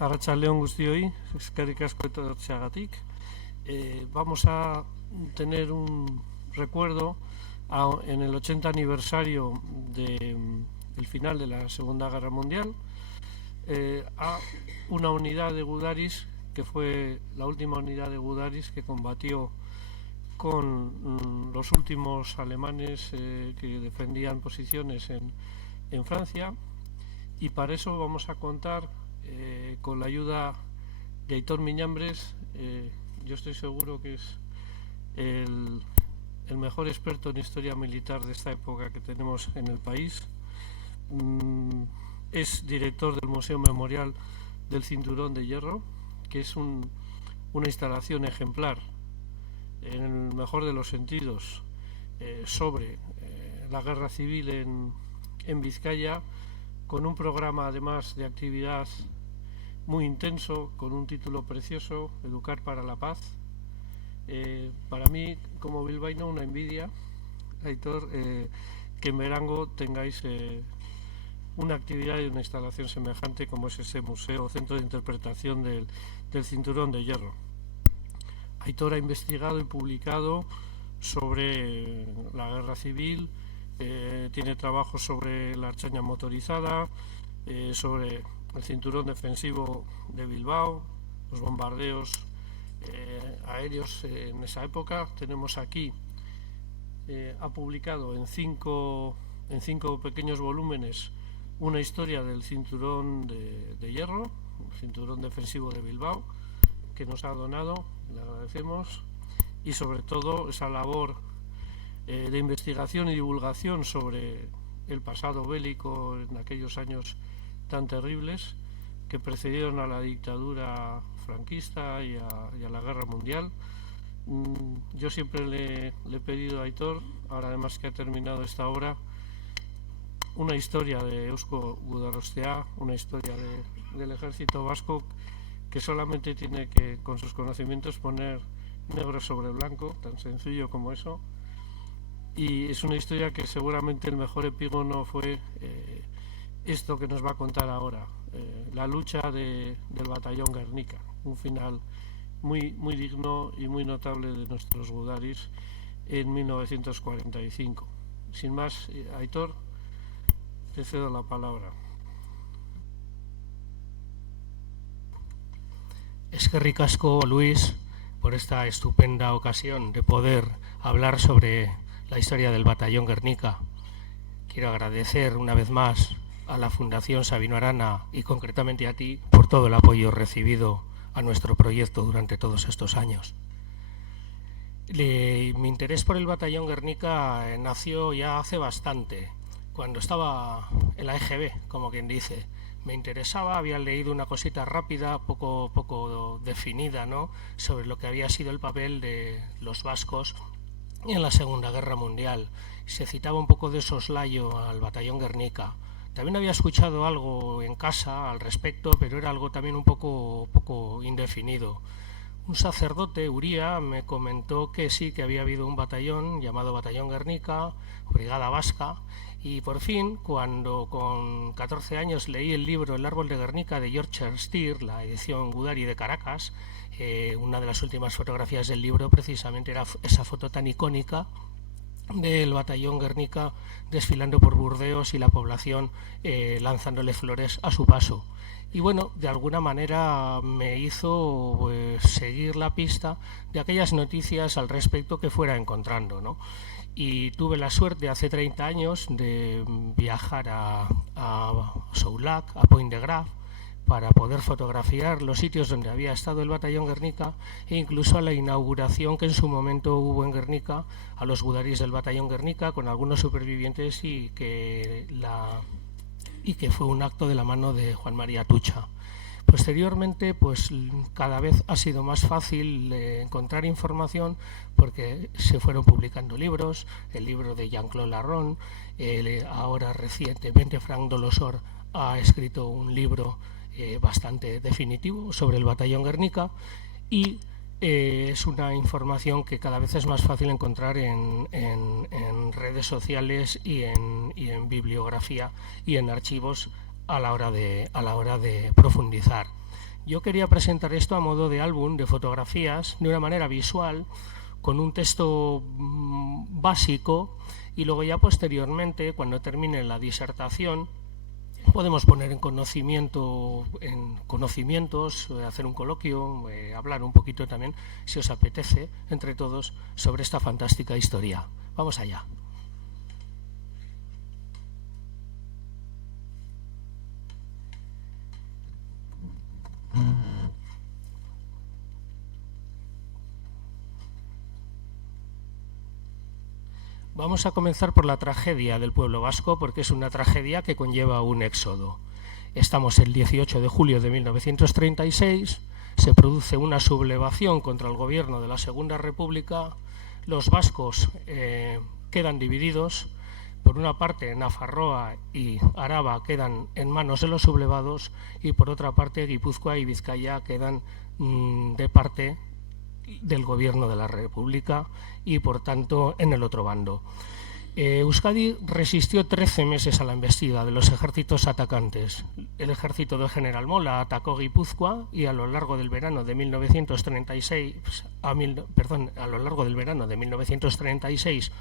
Arratsaldeon guztioi, eskerrik asko etortzeagatik. Vamos a tener un recuerdo en el 80 aniversario del final de la Segunda Guerra Mundial a una unidad de Gudaris que fue la última unidad de Gudaris que combatió con los últimos alemanes que defendían posiciones en Francia, y para eso vamos a contar con la ayuda de Aitor Miñambres. Yo estoy seguro que es el mejor experto en historia militar de esta época que tenemos en el país. Es director del Museo Memorial del Cinturón de Hierro, que es una instalación ejemplar en el mejor de los sentidos sobre la guerra civil en Vizcaya, con un programa además de actividad muy intenso, con un título precioso, Educar para la Paz. Para mí, como bilbaíno, una envidia, Aitor, que en Berango tengáis una actividad y una instalación semejante como es ese museo, centro de interpretación del Cinturón de Hierro. Aitor ha investigado y publicado sobre la guerra civil, tiene trabajos sobre la Archaña motorizada, sobre el cinturón defensivo de Bilbao, los bombardeos aéreos en esa época. Tenemos aquí, ha publicado en cinco pequeños volúmenes una historia del cinturón de hierro, el cinturón defensivo de Bilbao, que nos ha donado, le agradecemos, y sobre todo esa labor de investigación y divulgación sobre el pasado bélico en aquellos años tan terribles que precedieron a la dictadura franquista y a la guerra mundial. Yo siempre le he pedido a Aitor, ahora además que ha terminado esta obra, una historia de Eusko Gudarostea, una historia del ejército vasco, que solamente tiene que, con sus conocimientos, poner negro sobre blanco, tan sencillo como eso. Y es una historia que seguramente el mejor epígono fue esto que nos va a contar ahora, la lucha del batallón Guernica, un final muy digno y muy notable de nuestros Gudaris en 1945. Sin más, Aitor, te cedo la palabra. Eskerrik asko, Luis, por esta estupenda ocasión de poder hablar sobre la historia del batallón Guernica. Quiero agradecer una vez más a la Fundación Sabino Arana y concretamente a ti por todo el apoyo recibido a nuestro proyecto durante todos estos años. Mi interés por el batallón Guernica nació ya hace bastante, cuando estaba en la EGB, como quien dice. Me interesaba, había leído una cosita rápida, poco definida, ¿no?, sobre lo que había sido el papel de los vascos en la Segunda Guerra Mundial. Se citaba un poco de soslayo al batallón Guernica. También había escuchado algo en casa al respecto, pero era algo también un poco indefinido. Un sacerdote, Uría, me comentó que sí, que había habido un batallón llamado Batallón Guernica, Brigada Vasca, y por fin, cuando con 14 años leí el libro El árbol de Guernica de George Steer, la edición Gudari de Caracas, una de las últimas fotografías del libro precisamente era esa foto tan icónica del batallón Guernica desfilando por Burdeos y la población lanzándole flores a su paso. Y bueno, de alguna manera me hizo seguir la pista de aquellas noticias al respecto que fuera encontrando, ¿no? Y tuve la suerte hace 30 años de viajar a Soulac, a Point de Graf, para poder fotografiar los sitios donde había estado el batallón Guernica e incluso a la inauguración que en su momento hubo en Guernica a los gudaris del batallón Guernica con algunos supervivientes y que fue un acto de la mano de Juan María Tucha. Posteriormente, pues cada vez ha sido más fácil encontrar información porque se fueron publicando libros, el libro de Jean-Claude Larron, ahora recientemente Frank Dolosor ha escrito un libro bastante definitivo sobre el batallón Guernica y es una información que cada vez es más fácil encontrar en redes sociales y en bibliografía y en archivos a la hora de profundizar. Yo quería presentar esto a modo de álbum de fotografías, de una manera visual, con un texto básico, y luego ya posteriormente, cuando termine la disertación, podemos poner en conocimientos, hacer un coloquio, hablar un poquito también, si os apetece, entre todos, sobre esta fantástica historia. Vamos allá. Vamos a comenzar por la tragedia del pueblo vasco, porque es una tragedia que conlleva un éxodo. Estamos el 18 de julio de 1936, se produce una sublevación contra el gobierno de la Segunda República, los vascos quedan divididos, por una parte Nafarroa y Araba quedan en manos de los sublevados y por otra parte Guipúzcoa y Vizcaya quedan de parte del gobierno de la República y por tanto en el otro bando. Euskadi resistió 13 meses a la embestida de los ejércitos atacantes. El ejército del general Mola atacó Guipúzcoa y a lo largo del verano de 1936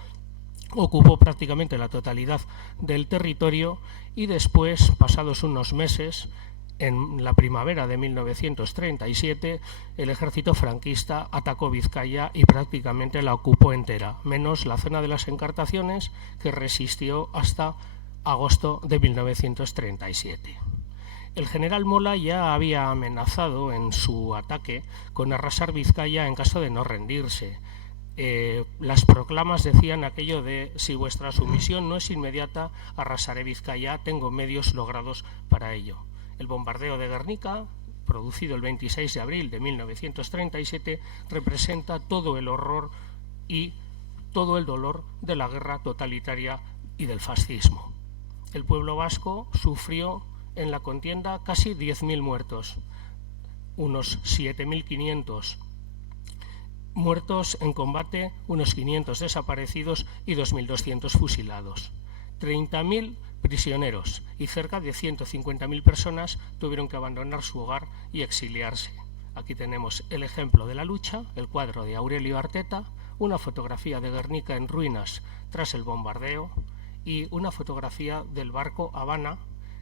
ocupó prácticamente la totalidad del territorio y después, pasados unos meses, en la primavera de 1937, el ejército franquista atacó Vizcaya y prácticamente la ocupó entera, menos la zona de las Encartaciones, que resistió hasta agosto de 1937. El general Mola ya había amenazado en su ataque con arrasar Vizcaya en caso de no rendirse. Las proclamas decían aquello de: si vuestra sumisión no es inmediata, arrasaré Vizcaya, tengo medios logrados para ello. El bombardeo de Guernica, producido el 26 de abril de 1937, representa todo el horror y todo el dolor de la guerra totalitaria y del fascismo. El pueblo vasco sufrió en la contienda casi 10.000 muertos, unos 7.500 muertos en combate, unos 500 desaparecidos y 2.200 fusilados. 30.000 prisioneros y cerca de 150.000 personas tuvieron que abandonar su hogar y exiliarse. Aquí tenemos el ejemplo de la lucha, el cuadro de Aurelio Arteta, una fotografía de Guernica en ruinas tras el bombardeo y una fotografía del barco Habana,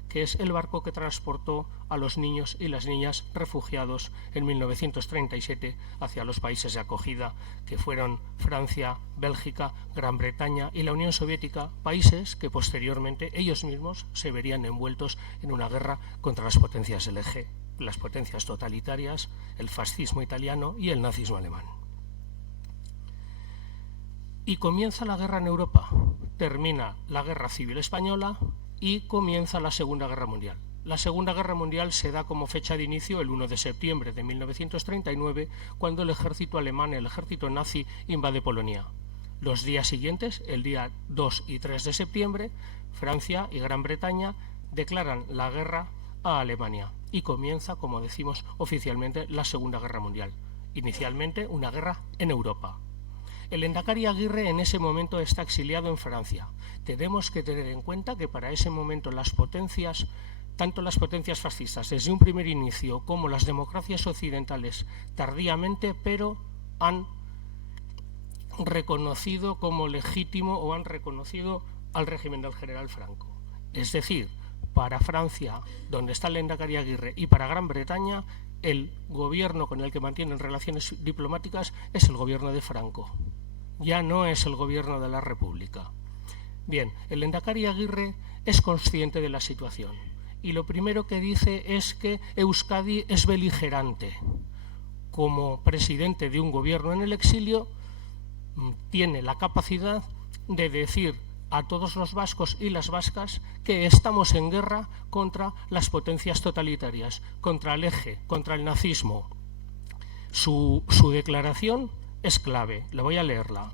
que es el barco que transportó a los niños y las niñas refugiados en 1937 hacia los países de acogida, que fueron Francia, Bélgica, Gran Bretaña y la Unión Soviética, países que posteriormente ellos mismos se verían envueltos en una guerra contra las potencias del eje, las potencias totalitarias, el fascismo italiano y el nazismo alemán. Y comienza la guerra en Europa, termina la Guerra Civil Española y comienza la Segunda Guerra Mundial. La Segunda Guerra Mundial se da como fecha de inicio el 1 de septiembre de 1939, cuando el ejército alemán, el ejército nazi, invade Polonia. Los días siguientes, el día 2 y 3 de septiembre, Francia y Gran Bretaña declaran la guerra a Alemania y comienza, como decimos, oficialmente la Segunda Guerra Mundial. Inicialmente una guerra en Europa. El Lehendakari Aguirre en ese momento está exiliado en Francia. Tenemos que tener en cuenta que para ese momento las potencias, tanto las potencias fascistas desde un primer inicio como las democracias occidentales tardíamente, pero han reconocido como legítimo o han reconocido al régimen del general Franco. Es decir, para Francia, donde está el Lehendakari Aguirre, y para Gran Bretaña, el gobierno con el que mantienen relaciones diplomáticas es el gobierno de Franco. Ya no es el gobierno de la República. Bien, el Lehendakari Aguirre es consciente de la situación y lo primero que dice es que Euskadi es beligerante. Como presidente de un gobierno en el exilio, tiene la capacidad de decir a todos los vascos y las vascas que estamos en guerra contra las potencias totalitarias, contra el eje, contra el nazismo. Su declaración es clave, le voy a leerla.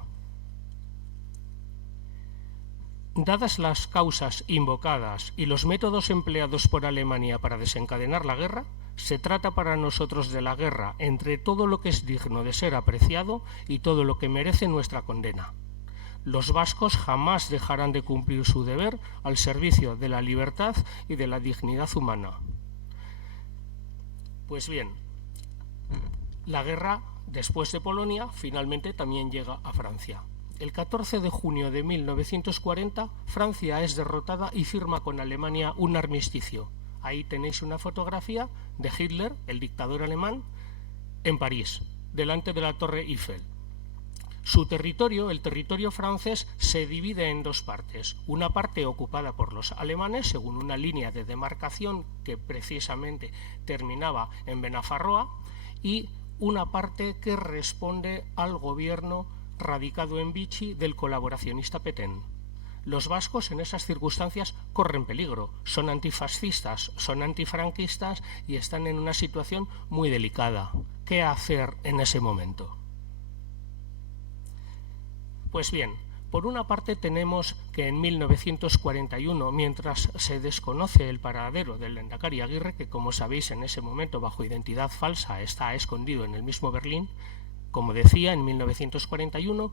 Dadas las causas invocadas y los métodos empleados por Alemania para desencadenar la guerra, se trata para nosotros de la guerra entre todo lo que es digno de ser apreciado y todo lo que merece nuestra condena. Los vascos jamás dejarán de cumplir su deber al servicio de la libertad y de la dignidad humana. Pues bien, la guerra, después de Polonia, finalmente también llega a Francia. El 14 de junio de 1940, Francia es derrotada y firma con Alemania un armisticio. Ahí tenéis una fotografía de Hitler, el dictador alemán, en París, delante de la Torre Eiffel. Su territorio, el territorio francés, se divide en dos partes. Una parte ocupada por los alemanes, según una línea de demarcación que precisamente terminaba en Benafarroa, y una parte que responde al gobierno radicado en Vichy del colaboracionista Petén. Los vascos en esas circunstancias corren peligro, son antifascistas, son antifranquistas y están en una situación muy delicada. ¿Qué hacer en ese momento? Pues bien, por una parte tenemos que en 1941, mientras se desconoce el paradero del lehendakari Aguirre, que como sabéis en ese momento bajo identidad falsa está escondido en el mismo Berlín, como decía, en 1941,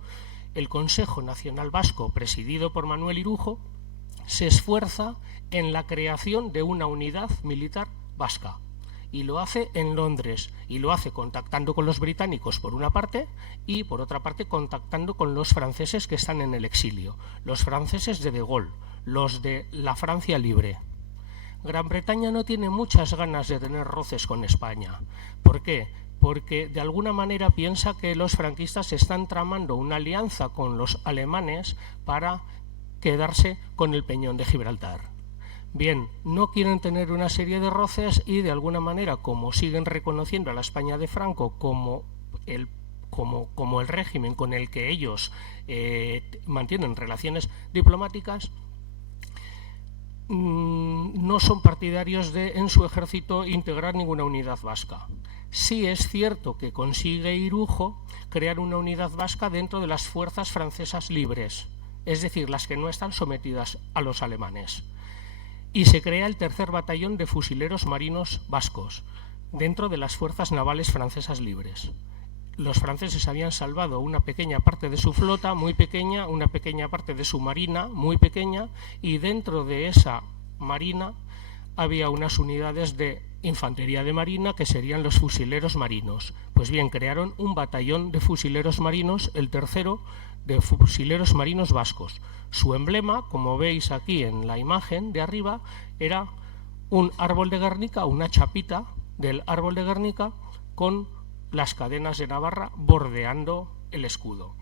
el Consejo Nacional Vasco, presidido por Manuel Irujo, se esfuerza en la creación de una unidad militar vasca. Y lo hace en Londres, y lo hace contactando con los británicos por una parte, y por otra parte contactando con los franceses que están en el exilio, los franceses de Gaulle, los de la Francia libre. Gran Bretaña no tiene muchas ganas de tener roces con España. ¿Por qué? Porque de alguna manera piensa que los franquistas están tramando una alianza con los alemanes para quedarse con el peñón de Gibraltar. Bien, no quieren tener una serie de roces y de alguna manera, como siguen reconociendo a la España de Franco como el régimen con el que ellos mantienen relaciones diplomáticas, no son partidarios de en su ejército integrar ninguna unidad vasca. Sí es cierto que consigue Irujo crear una unidad vasca dentro de las fuerzas francesas libres, es decir, las que no están sometidas a los alemanes. Y se crea el tercer batallón de fusileros marinos vascos, dentro de las fuerzas navales francesas libres. Los franceses habían salvado una pequeña parte de su flota, muy pequeña, una pequeña parte de su marina, muy pequeña, y dentro de esa marina había unas unidades de infantería de marina que serían los fusileros marinos. Pues bien, crearon un batallón de fusileros marinos, el tercero de fusileros marinos vascos. Su emblema, como veis aquí en la imagen de arriba, era un árbol de Guernica, una chapita del árbol de Guernica con las cadenas de Navarra bordeando el escudo.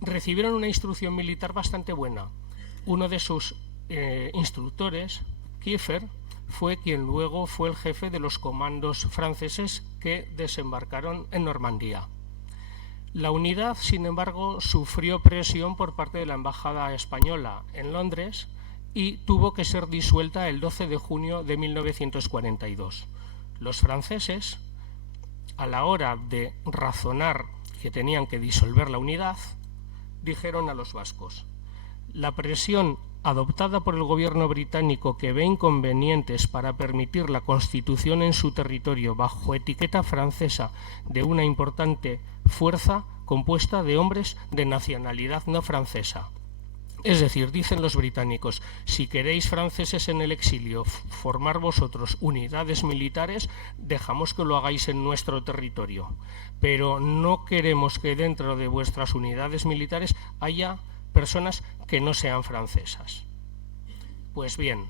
Recibieron una instrucción militar bastante buena. Uno de sus instructores, Kiefer, fue quien luego fue el jefe de los comandos franceses que desembarcaron en Normandía. La unidad, sin embargo, sufrió presión por parte de la embajada española en Londres y tuvo que ser disuelta el 12 de junio de 1942. Los franceses, a la hora de razonar que tenían que disolver la unidad, dijeron a los vascos: la presión adoptada por el gobierno británico, que ve inconvenientes para permitir la constitución en su territorio bajo etiqueta francesa de una importante fuerza compuesta de hombres de nacionalidad no francesa. Es decir, dicen los británicos, si queréis franceses en el exilio formar vosotros unidades militares, dejamos que lo hagáis en nuestro territorio, pero no queremos que dentro de vuestras unidades militares haya personas que no sean francesas. Pues bien,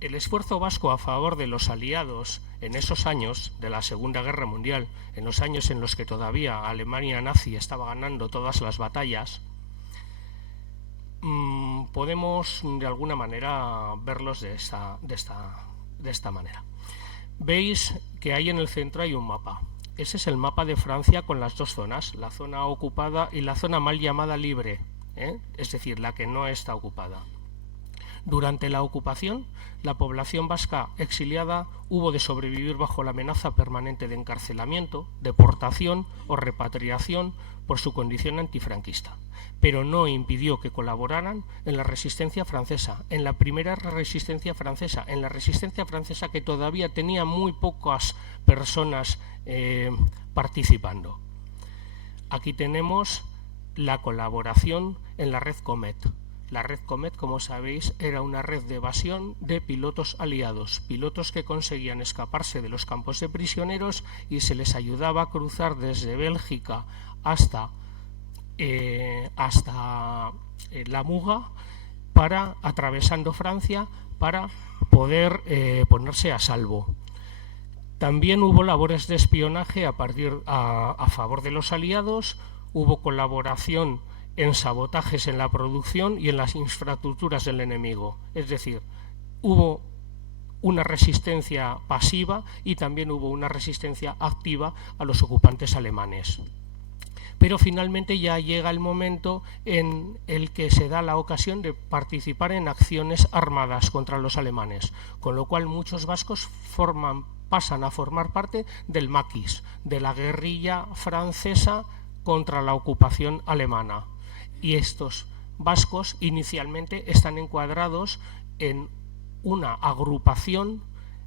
el esfuerzo vasco a favor de los aliados en esos años de la Segunda Guerra Mundial, en los años en los que todavía Alemania nazi estaba ganando todas las batallas, podemos de alguna manera verlos de esta manera. Veis que ahí en el centro hay un mapa. Ese es el mapa de Francia con las dos zonas, la zona ocupada y la zona mal llamada libre, es decir, la que no está ocupada. Durante la ocupación, la población vasca exiliada hubo de sobrevivir bajo la amenaza permanente de encarcelamiento, deportación o repatriación por su condición antifranquista, pero no impidió que colaboraran en la resistencia francesa, en la primera resistencia francesa, que todavía tenía muy pocas personas participando. Aquí tenemos la colaboración en la red Comet. La red Comet, como sabéis, era una red de evasión de pilotos aliados, pilotos que conseguían escaparse de los campos de prisioneros y se les ayudaba a cruzar desde Bélgica hasta la Muga, atravesando Francia, para poder ponerse a salvo. También hubo labores de espionaje a favor de los aliados, hubo colaboración en sabotajes en la producción y en las infraestructuras del enemigo. Es decir, hubo una resistencia pasiva y también hubo una resistencia activa a los ocupantes alemanes. Pero finalmente ya llega el momento en el que se da la ocasión de participar en acciones armadas contra los alemanes, con lo cual muchos vascos pasan a formar parte del maquis, de la guerrilla francesa contra la ocupación alemana. Y estos vascos inicialmente están encuadrados en una agrupación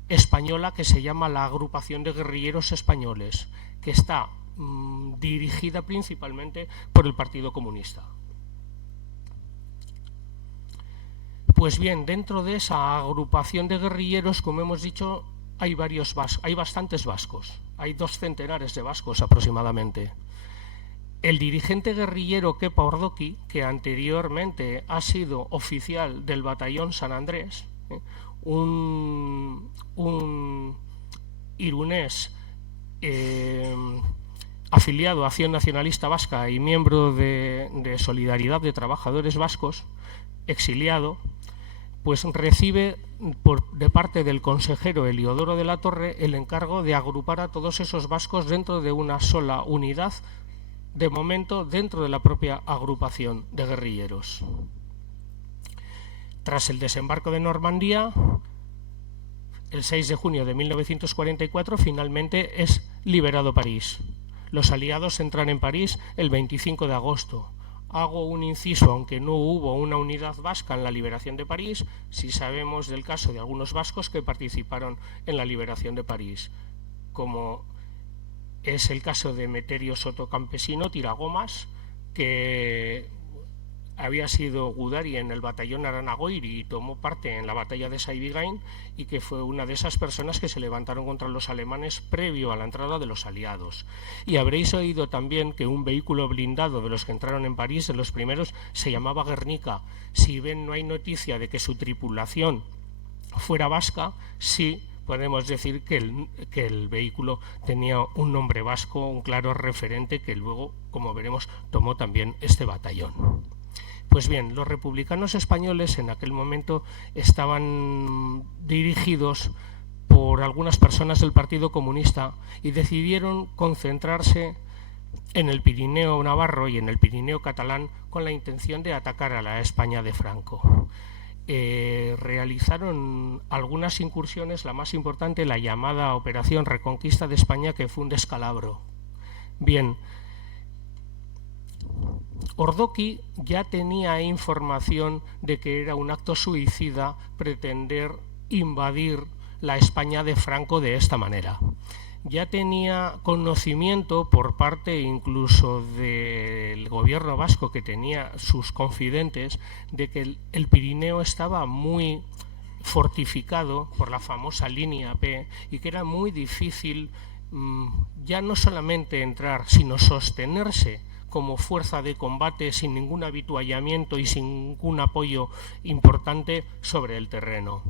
española que se llama la Agrupación de Guerrilleros Españoles, que está dirigida principalmente por el Partido Comunista. Pues bien, dentro de esa agrupación de guerrilleros, como hemos dicho, hay bastantes vascos, hay 2 centenares de vascos aproximadamente. El dirigente guerrillero Kepa Ordoqui, que anteriormente ha sido oficial del batallón San Andrés, un irunés afiliado a Acción Nacionalista Vasca y miembro de Solidaridad de Trabajadores Vascos, exiliado, pues recibe de parte del consejero Eliodoro de la Torre el encargo de agrupar a todos esos vascos dentro de una sola unidad, de momento dentro de la propia agrupación de guerrilleros. Tras el desembarco de Normandía, el 6 de junio de 1944, finalmente es liberado París. Los aliados entran en París el 25 de agosto. Hago un inciso, aunque no hubo una unidad vasca en la liberación de París, sí sabemos del caso de algunos vascos que participaron en la liberación de París, como es el caso de Meterio Soto Campesino Tiragomas, que había sido gudari en el batallón Aranagoiri y tomó parte en la batalla de Saibigain, y que fue una de esas personas que se levantaron contra los alemanes previo a la entrada de los aliados. Y habréis oído también que un vehículo blindado de los que entraron en París, de los primeros, se llamaba Guernica. Si bien no hay noticia de que su tripulación fuera vasca, sí podemos decir que el vehículo tenía un nombre vasco, un claro referente que luego, como veremos, tomó también este batallón. Pues bien, los republicanos españoles en aquel momento estaban dirigidos por algunas personas del Partido Comunista y decidieron concentrarse en el Pirineo navarro y en el Pirineo catalán con la intención de atacar a la España de Franco. Realizaron algunas incursiones, la más importante, la llamada Operación Reconquista de España, que fue un descalabro. Bien, Ordoqui ya tenía información de que era un acto suicida pretender invadir la España de Franco de esta manera. Ya tenía conocimiento por parte incluso del gobierno vasco, que tenía sus confidentes, de que el Pirineo estaba muy fortificado por la famosa línea P y que era muy difícil ya no solamente entrar, sino sostenerse como fuerza de combate sin ningún habituallamiento y sin ningún apoyo importante sobre el terreno.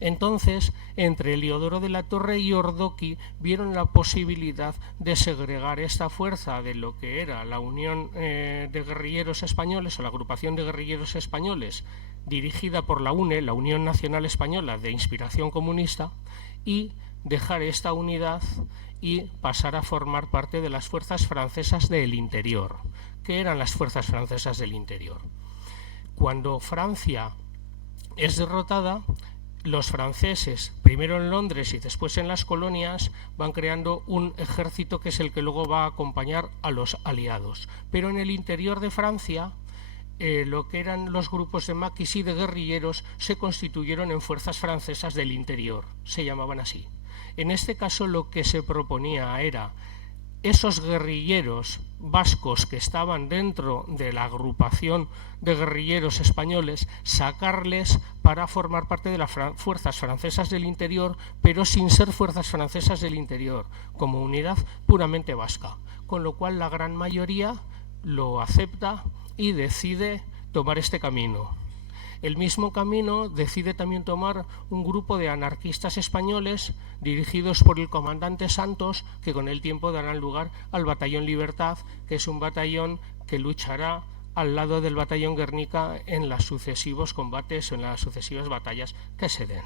Entonces, entre Eliodoro de la Torre y Ordoqui vieron la posibilidad de segregar esta fuerza de lo que era la Unión de Guerrilleros Españoles, o la Agrupación de Guerrilleros Españoles, dirigida por la UNE, la Unión Nacional Española de Inspiración Comunista, y dejar esta unidad y pasar a formar parte de las fuerzas francesas del interior. ¿Qué eran las fuerzas francesas del interior? Cuando Francia es derrotada, los franceses, primero en Londres y después en las colonias, van creando un ejército que es el que luego va a acompañar a los aliados. Pero en el interior de Francia, lo que eran los grupos de maquis y de guerrilleros se constituyeron en fuerzas francesas del interior, se llamaban así. En este caso lo que se proponía era esos guerrilleros vascos que estaban dentro de la agrupación de guerrilleros españoles, sacarles para formar parte de las fuerzas francesas del interior, pero sin ser fuerzas francesas del interior, como unidad puramente vasca, con lo cual la gran mayoría lo acepta y decide tomar este camino. El mismo camino decide también tomar un grupo de anarquistas españoles dirigidos por el comandante Santos, que con el tiempo darán lugar al Batallón Libertad, que es un batallón que luchará al lado del Batallón Guernica en los sucesivos combates o en las sucesivas batallas que se den.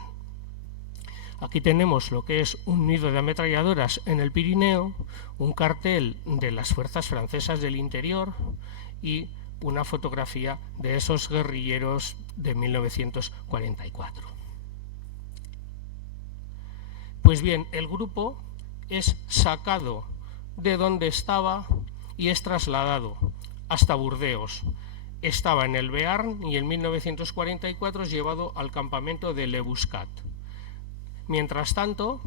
Aquí tenemos lo que es un nido de ametralladoras en el Pirineo, un cartel de las fuerzas francesas del interior y una fotografía de esos guerrilleros de 1944. Pues bien, el grupo es sacado de donde estaba y es trasladado hasta Burdeos. Estaba en el Bearn y en 1944 es llevado al campamento de Le Bouscat. Mientras tanto,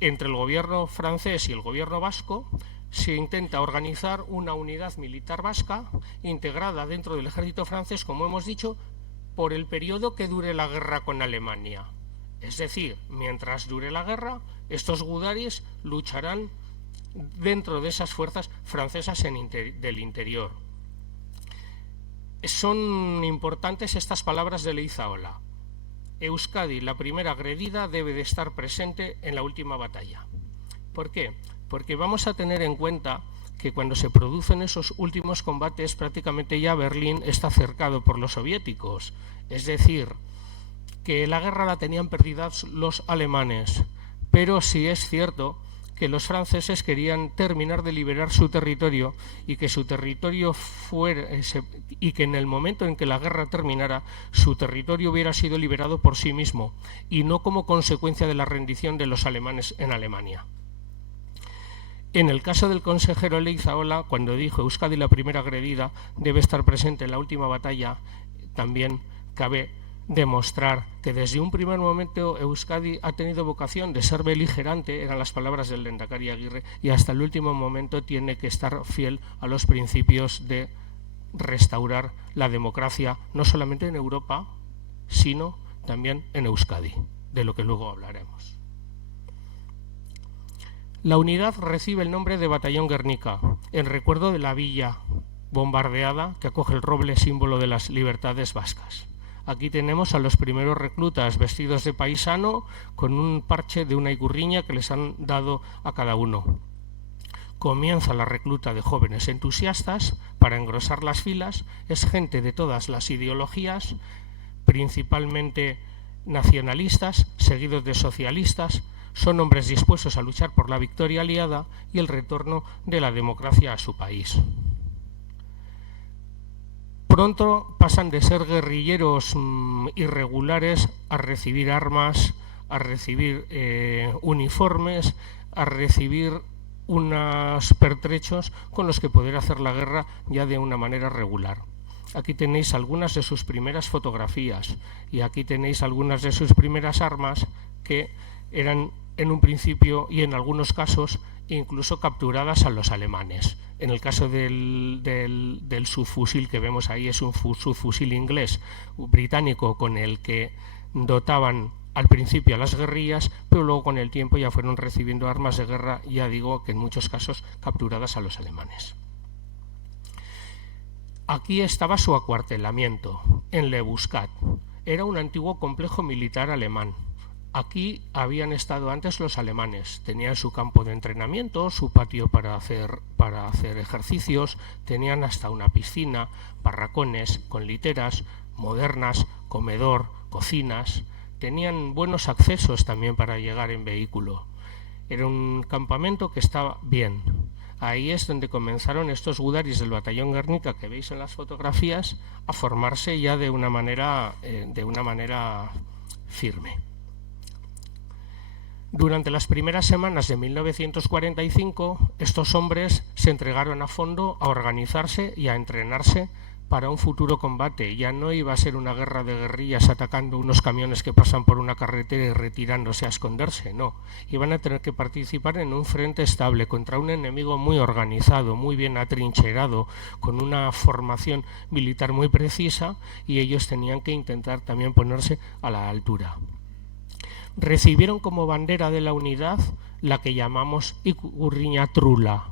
entre el gobierno francés y el gobierno vasco, se intenta organizar una unidad militar vasca integrada dentro del ejército francés, como hemos dicho, por el periodo que dure la guerra con Alemania. Es decir, mientras dure la guerra, estos gudaris lucharán dentro de esas fuerzas francesas del interior. Son importantes estas palabras de Leizaola. Euskadi, la primera agredida, debe de estar presente en la última batalla. ¿Por qué? Porque vamos a tener en cuenta que cuando se producen esos últimos combates prácticamente ya Berlín está cercado por los soviéticos. Es decir, que la guerra la tenían perdida los alemanes, pero sí es cierto que los franceses querían terminar de liberar su territorio y que su territorio y que en el momento en que la guerra terminara su territorio hubiera sido liberado por sí mismo y no como consecuencia de la rendición de los alemanes en Alemania. En el caso del consejero Leizaola, cuando dijo Euskadi la primera agredida debe estar presente en la última batalla, también cabe demostrar que desde un primer momento Euskadi ha tenido vocación de ser beligerante, eran las palabras del Lehendakari Aguirre, y hasta el último momento tiene que estar fiel a los principios de restaurar la democracia, no solamente en Europa, sino también en Euskadi, de lo que luego hablaremos. La unidad recibe el nombre de Batallón Guernica, en recuerdo de la villa bombardeada que acoge el roble, símbolo de las libertades vascas. Aquí tenemos a los primeros reclutas vestidos de paisano con un parche de una ikurriña que les han dado a cada uno. Comienza la recluta de jóvenes entusiastas para engrosar las filas. Es gente de todas las ideologías, principalmente nacionalistas, seguidos de socialistas. Son hombres dispuestos a luchar por la victoria aliada y el retorno de la democracia a su país. Pronto pasan de ser guerrilleros irregulares a recibir armas, a recibir uniformes, a recibir unos pertrechos con los que poder hacer la guerra ya de una manera regular. Aquí tenéis algunas de sus primeras fotografías y aquí tenéis algunas de sus primeras armas que eran en un principio y en algunos casos incluso capturadas a los alemanes. En el caso del subfusil que vemos ahí es un subfusil inglés británico con el que dotaban al principio a las guerrillas, pero luego con el tiempo ya fueron recibiendo armas de guerra, ya digo que en muchos casos capturadas a los alemanes. Aquí estaba su acuartelamiento, en Le Bouscat. Era un antiguo complejo militar alemán. Aquí habían estado antes los alemanes, tenían su campo de entrenamiento, su patio para hacer ejercicios, tenían hasta una piscina, barracones con literas modernas, comedor, cocinas, tenían buenos accesos también para llegar en vehículo. Era un campamento que estaba bien. Ahí es donde comenzaron estos gudaris del Batallón Guernica que veis en las fotografías a formarse ya de una manera firme. Durante las primeras semanas de 1945, estos hombres se entregaron a fondo a organizarse y a entrenarse para un futuro combate. Ya no iba a ser una guerra de guerrillas atacando unos camiones que pasan por una carretera y retirándose a esconderse, no. Iban a tener que participar en un frente estable contra un enemigo muy organizado, muy bien atrincherado, con una formación militar muy precisa, y ellos tenían que intentar también ponerse a la altura. Recibieron como bandera de la unidad la que llamamos Ikurriña Trula.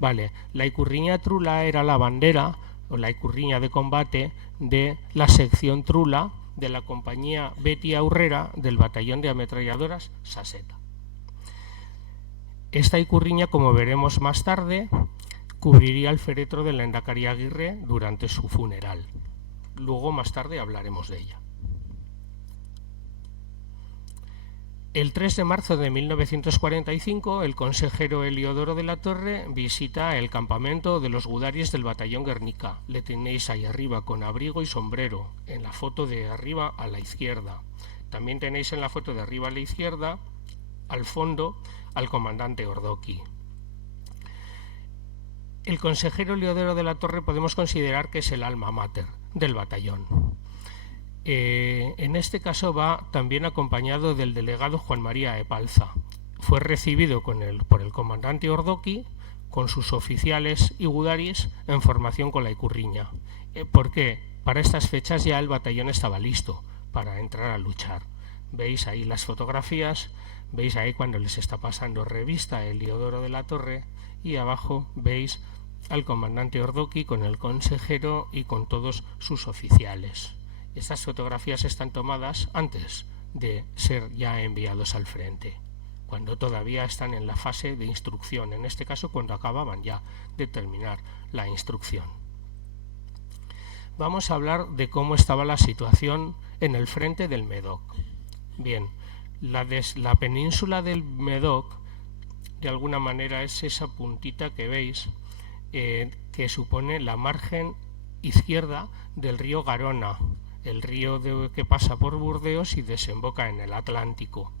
Vale, la Ikurriña Trula era la bandera o la Ikurriña de combate de la sección Trula de la compañía Betty Aurrera del batallón de ametralladoras Saseta. Esta Ikurriña, como veremos más tarde, cubriría el féretro del Lehendakari Aguirre durante su funeral. Luego, más tarde, hablaremos de ella. El 3 de marzo de 1945, el consejero Heliodoro de la Torre visita el campamento de los gudaris del batallón Guernica. Le tenéis ahí arriba con abrigo y sombrero, en la foto de arriba a la izquierda. También tenéis en la foto de arriba a la izquierda, al fondo, al comandante Ordoqui. El consejero Heliodoro de la Torre podemos considerar que es el alma mater del batallón. En este caso va también acompañado del delegado Juan María Epalza. Fue recibido por el comandante Ordoqui con sus oficiales y gudaris en formación con la Ikurriña. ¿Por qué? Para estas fechas ya el batallón estaba listo para entrar a luchar. Veis ahí las fotografías, veis ahí cuando les está pasando revista a Heliodoro de la Torre, y abajo veis al comandante Ordoqui con el consejero y con todos sus oficiales. Estas fotografías están tomadas antes de ser ya enviados al frente, cuando todavía están en la fase de instrucción, en este caso cuando acababan ya de terminar la instrucción. Vamos a hablar de cómo estaba la situación en el frente del Médoc. Bien, la península del Médoc, de alguna manera, es esa puntita que veis, que supone la margen izquierda del río Garona, el río que pasa por Burdeos y desemboca en el Atlántico.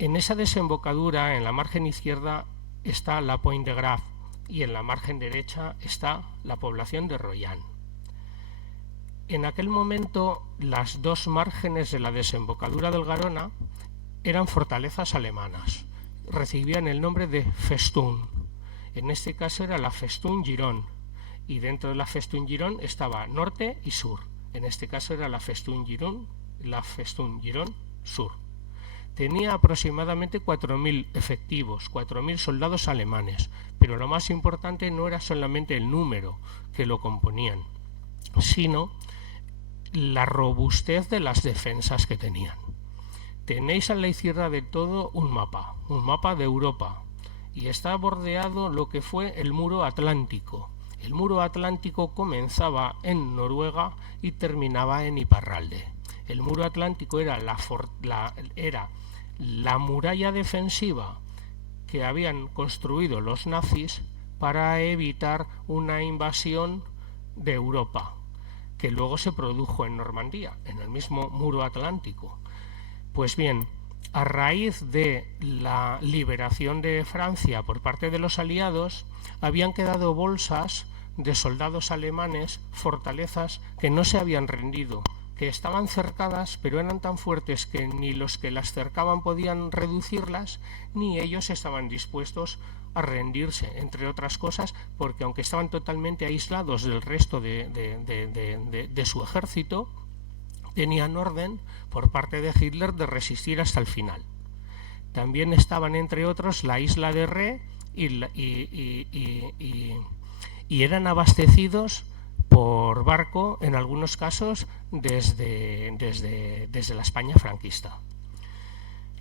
En esa desembocadura, en la margen izquierda, está la Pointe de Graf y en la margen derecha está la población de Royan. En aquel momento, las dos márgenes de la desembocadura del Garona eran fortalezas alemanas. Recibían el nombre de Festung. En este caso era la Festung Girón, y dentro de la Festung Girón estaba norte y sur. En este caso era la Festung Girón Sur. Tenía aproximadamente 4.000 efectivos, 4.000 soldados alemanes, pero lo más importante no era solamente el número que lo componían, sino la robustez de las defensas que tenían. Tenéis a la izquierda de todo un mapa de Europa, y está bordeado lo que fue el muro atlántico. El muro atlántico comenzaba en Noruega y terminaba en Iparralde. El muro atlántico era la muralla defensiva que habían construido los nazis para evitar una invasión de Europa, que luego se produjo en Normandía, en el mismo muro atlántico. Pues bien, a raíz de la liberación de Francia por parte de los aliados, habían quedado bolsas de soldados alemanes, fortalezas que no se habían rendido, que estaban cercadas, pero eran tan fuertes que ni los que las cercaban podían reducirlas, ni ellos estaban dispuestos a rendirse, entre otras cosas, porque aunque estaban totalmente aislados del resto de su ejército, tenían orden por parte de Hitler de resistir hasta el final. También estaban, entre otros, la isla de Ré y eran abastecidos por barco, en algunos casos, desde la España franquista.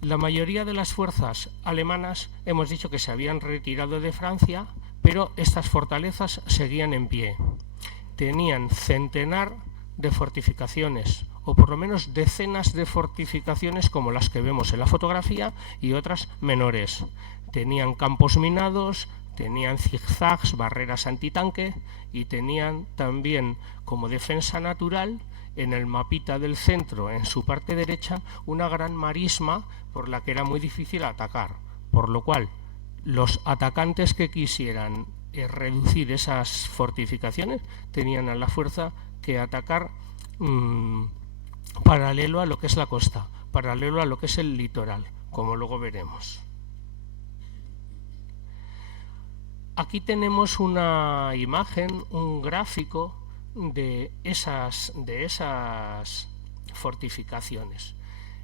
La mayoría de las fuerzas alemanas hemos dicho que se habían retirado de Francia, pero estas fortalezas seguían en pie. Tenían centenar de fortificaciones, o por lo menos decenas de fortificaciones como las que vemos en la fotografía, y otras menores. Tenían campos minados, tenían zigzags, barreras antitanque, y tenían también como defensa natural, en el mapita del centro, en su parte derecha, una gran marisma por la que era muy difícil atacar, por lo cual los atacantes que quisieran reducir esas fortificaciones, tenían a la fuerza que atacar paralelo a lo que es la costa, paralelo a lo que es el litoral, como luego veremos. Aquí tenemos una imagen, un gráfico de esas fortificaciones.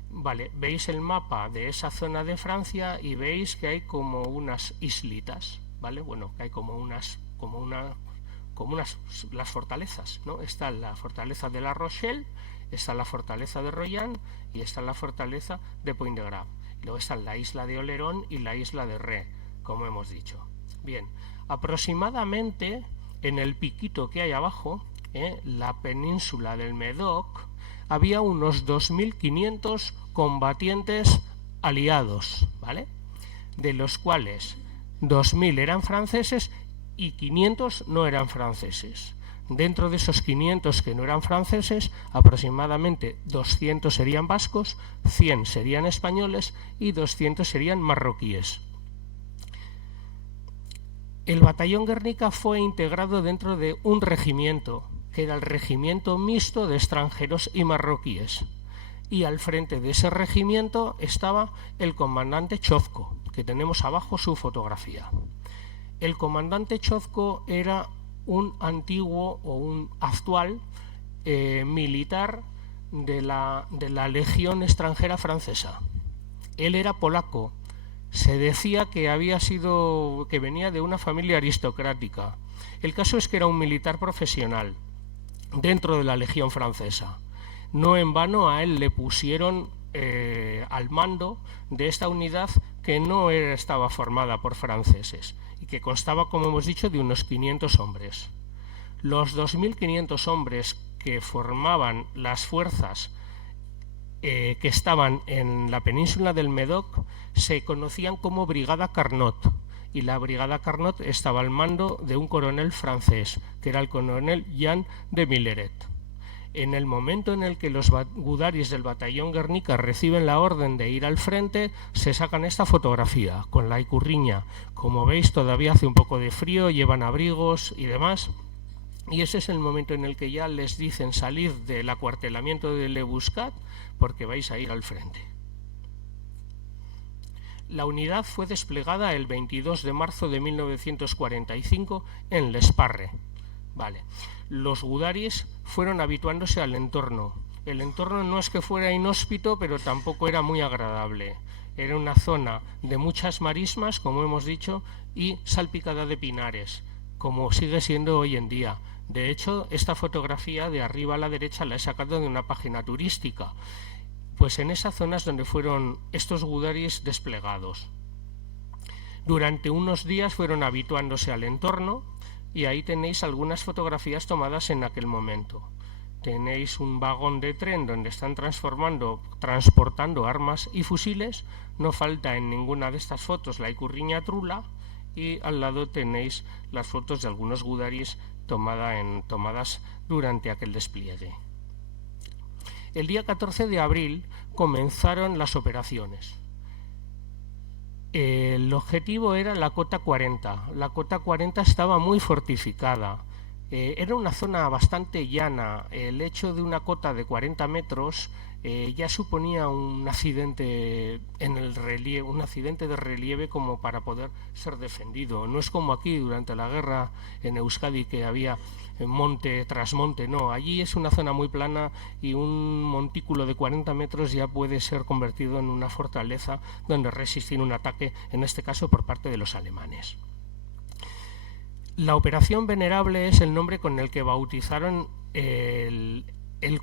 Vale, veis el mapa de esa zona de Francia y veis que hay como unas islitas, ¿vale? Bueno, que hay las fortalezas, ¿no? Está la fortaleza de La Rochelle, está la fortaleza de Royan y está la fortaleza de Point de Grave. Luego está la isla de Olerón y la isla de Ré, como hemos dicho. Bien, aproximadamente en el piquito que hay abajo, la península del Médoc, había unos 2.500 combatientes aliados, ¿vale? De los cuales 2.000 eran franceses y 500 no eran franceses. Dentro de esos 500 que no eran franceses, aproximadamente 200 serían vascos, 100 serían españoles y 200 serían marroquíes. El batallón Guernica fue integrado dentro de un regimiento, que era el regimiento mixto de extranjeros y marroquíes. Y al frente de ese regimiento estaba el comandante Chozco, que tenemos abajo su fotografía. El comandante Chozco era un antiguo o un actual militar de la Legión extranjera francesa. Él era polaco. Se decía que venía de una familia aristocrática. El caso es que era un militar profesional dentro de la Legión francesa. No en vano a él le pusieron al mando de esta unidad que no estaba formada por franceses y que constaba, como hemos dicho, de unos 500 hombres. Los 2.500 hombres que formaban las fuerzas que estaban en la península del Médoc se conocían como Brigada Carnot, y la Brigada Carnot estaba al mando de un coronel francés, que era el coronel Jean de Milleret. En el momento en el que los gudaris del batallón Guernica reciben la orden de ir al frente, se sacan esta fotografía con la Icurriña. Como veis, todavía hace un poco de frío, llevan abrigos y demás. Y ese es el momento en el que ya les dicen salid del acuartelamiento de Le Bouscat porque vais a ir al frente. La unidad fue desplegada el 22 de marzo de 1945 en L'Esparre. Vale. Los gudaris fueron habituándose al entorno. El entorno no es que fuera inhóspito, pero tampoco era muy agradable. Era una zona de muchas marismas, como hemos dicho, y salpicada de pinares, como sigue siendo hoy en día. De hecho, esta fotografía de arriba a la derecha la he sacado de una página turística. Pues en esas zonas donde fueron estos gudaris desplegados. Durante unos días fueron habituándose al entorno y ahí tenéis algunas fotografías tomadas en aquel momento. Tenéis un vagón de tren donde están transportando armas y fusiles. No falta en ninguna de estas fotos la Icurriña Trula y al lado tenéis las fotos de algunos gudaris tomadas durante aquel despliegue. El día 14 de abril comenzaron las operaciones. El objetivo era la Cota 40. La Cota 40 estaba muy fortificada. Era una zona bastante llana. El hecho de una cota de 40 metros ya suponía un accidente en el relieve, un accidente de relieve como para poder ser defendido. No es como aquí durante la guerra en Euskadi que había monte tras monte, no, allí es una zona muy plana y un montículo de 40 metros ya puede ser convertido en una fortaleza donde resistir un ataque, en este caso por parte de los alemanes. La Operación Venerable es el nombre con el que bautizaron el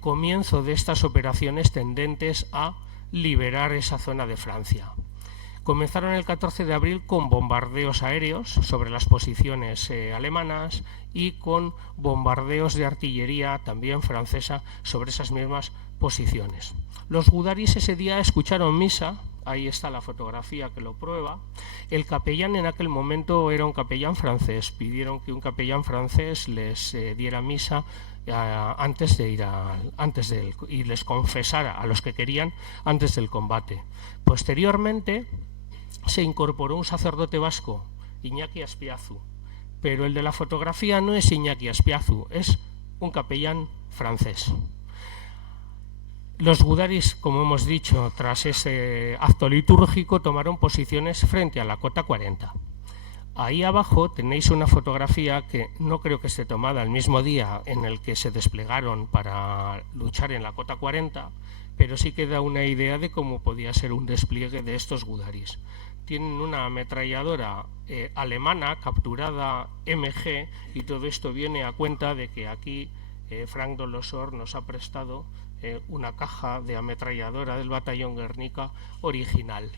comienzo de estas operaciones tendentes a liberar esa zona de Francia. Comenzaron el 14 de abril con bombardeos aéreos sobre las posiciones alemanas y con bombardeos de artillería también francesa sobre esas mismas posiciones. Los gudaris ese día escucharon misa, ahí está la fotografía que lo prueba. El capellán en aquel momento era un capellán francés, pidieron que un capellán francés les diera misa y les confesara a los que querían antes del combate. Posteriormente se incorporó un sacerdote vasco, Iñaki Aspiazu, pero el de la fotografía no es Iñaki Azpiazu, es un capellán francés. Los gudaris, como hemos dicho, tras ese acto litúrgico, tomaron posiciones frente a la cota 40. Ahí abajo tenéis una fotografía que no creo que esté tomada el mismo día en el que se desplegaron para luchar en la cota 40, pero sí que da una idea de cómo podía ser un despliegue de estos gudaris. Tienen una ametralladora alemana capturada MG, y todo esto viene a cuenta de que aquí Frank Dolosor nos ha prestado una caja de ametralladora del batallón Guernica original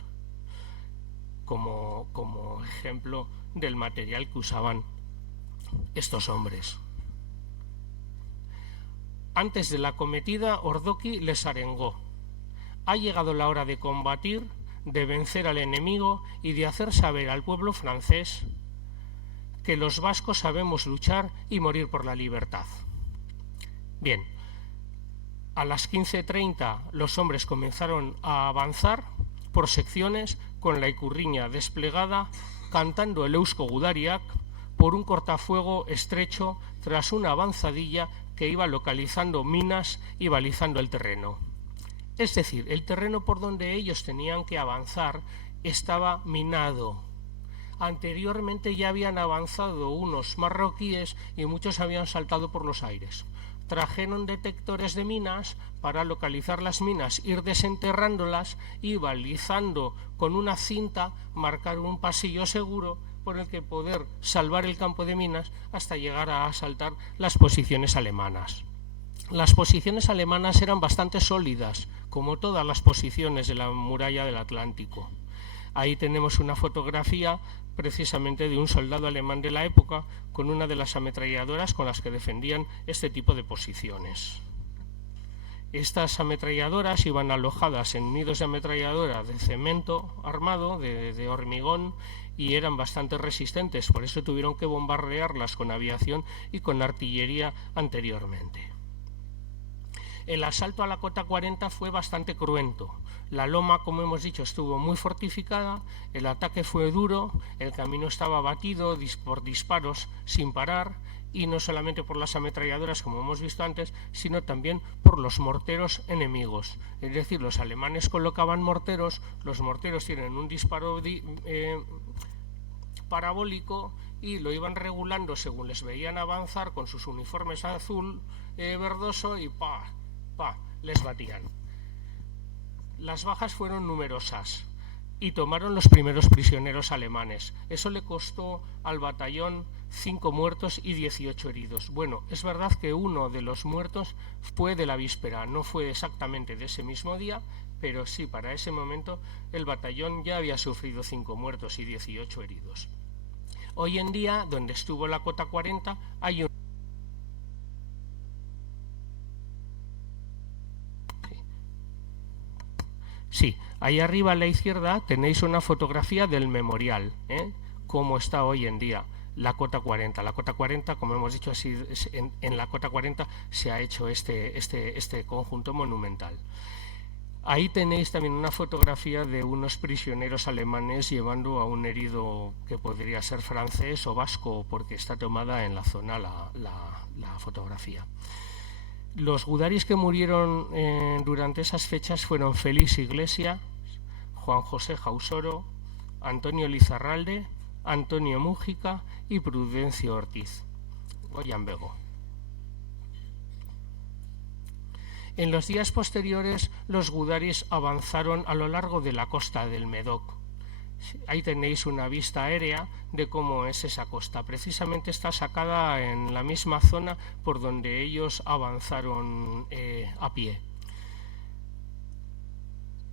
como ejemplo del material que usaban estos hombres. Antes de la cometida, Ordoqui les arengó: ha llegado la hora de combatir, de vencer al enemigo y de hacer saber al pueblo francés que los vascos sabemos luchar y morir por la libertad. Bien, a las 15:30 los hombres comenzaron a avanzar por secciones con la ikurriña desplegada, cantando el Eusko Gudariak por un cortafuego estrecho tras una avanzadilla que iba localizando minas y balizando el terreno. Es decir, el terreno por donde ellos tenían que avanzar estaba minado. Anteriormente ya habían avanzado unos marroquíes y muchos habían saltado por los aires. Trajeron detectores de minas para localizar las minas, ir desenterrándolas y balizando con una cinta, marcar un pasillo seguro por el que poder salvar el campo de minas hasta llegar a asaltar las posiciones alemanas. Las posiciones alemanas eran bastante sólidas, como todas las posiciones de la muralla del Atlántico. Ahí tenemos una fotografía precisamente de un soldado alemán de la época con una de las ametralladoras con las que defendían este tipo de posiciones. Estas ametralladoras iban alojadas en nidos de ametralladora de cemento armado, de hormigón, y eran bastante resistentes, por eso tuvieron que bombardearlas con aviación y con artillería anteriormente. El asalto a la cota 40 fue bastante cruento. La loma, como hemos dicho, estuvo muy fortificada, el ataque fue duro, el camino estaba batido por disparos sin parar, y no solamente por las ametralladoras, como hemos visto antes, sino también por los morteros enemigos. Es decir, los alemanes colocaban morteros, los morteros tienen un disparo parabólico y lo iban regulando según les veían avanzar con sus uniformes azul verdoso y les batían. Las bajas fueron numerosas y tomaron los primeros prisioneros alemanes. Eso le costó al batallón 5 muertos y 18 heridos. Bueno, es verdad que uno de los muertos fue de la víspera, no fue exactamente de ese mismo día, pero sí, para ese momento el batallón ya había sufrido 5 muertos y 18 heridos. Hoy en día, donde estuvo la cota 40, hay un... Sí, ahí arriba a la izquierda tenéis una fotografía del memorial, cómo está hoy en día la cota 40. La cota 40, como hemos dicho, así, en la cota 40 se ha hecho este conjunto monumental. Ahí tenéis también una fotografía de unos prisioneros alemanes llevando a un herido que podría ser francés o vasco, porque está tomada en la zona la fotografía. Los gudaris que murieron durante esas fechas fueron Félix Iglesias, Juan José Jausoro, Antonio Lizarralde, Antonio Mújica y Prudencio Ortiz, Goyambego. En los días posteriores, los gudaris avanzaron a lo largo de la costa del Medoc. Ahí tenéis una vista aérea de cómo es esa costa. Precisamente está sacada en la misma zona por donde ellos avanzaron a pie.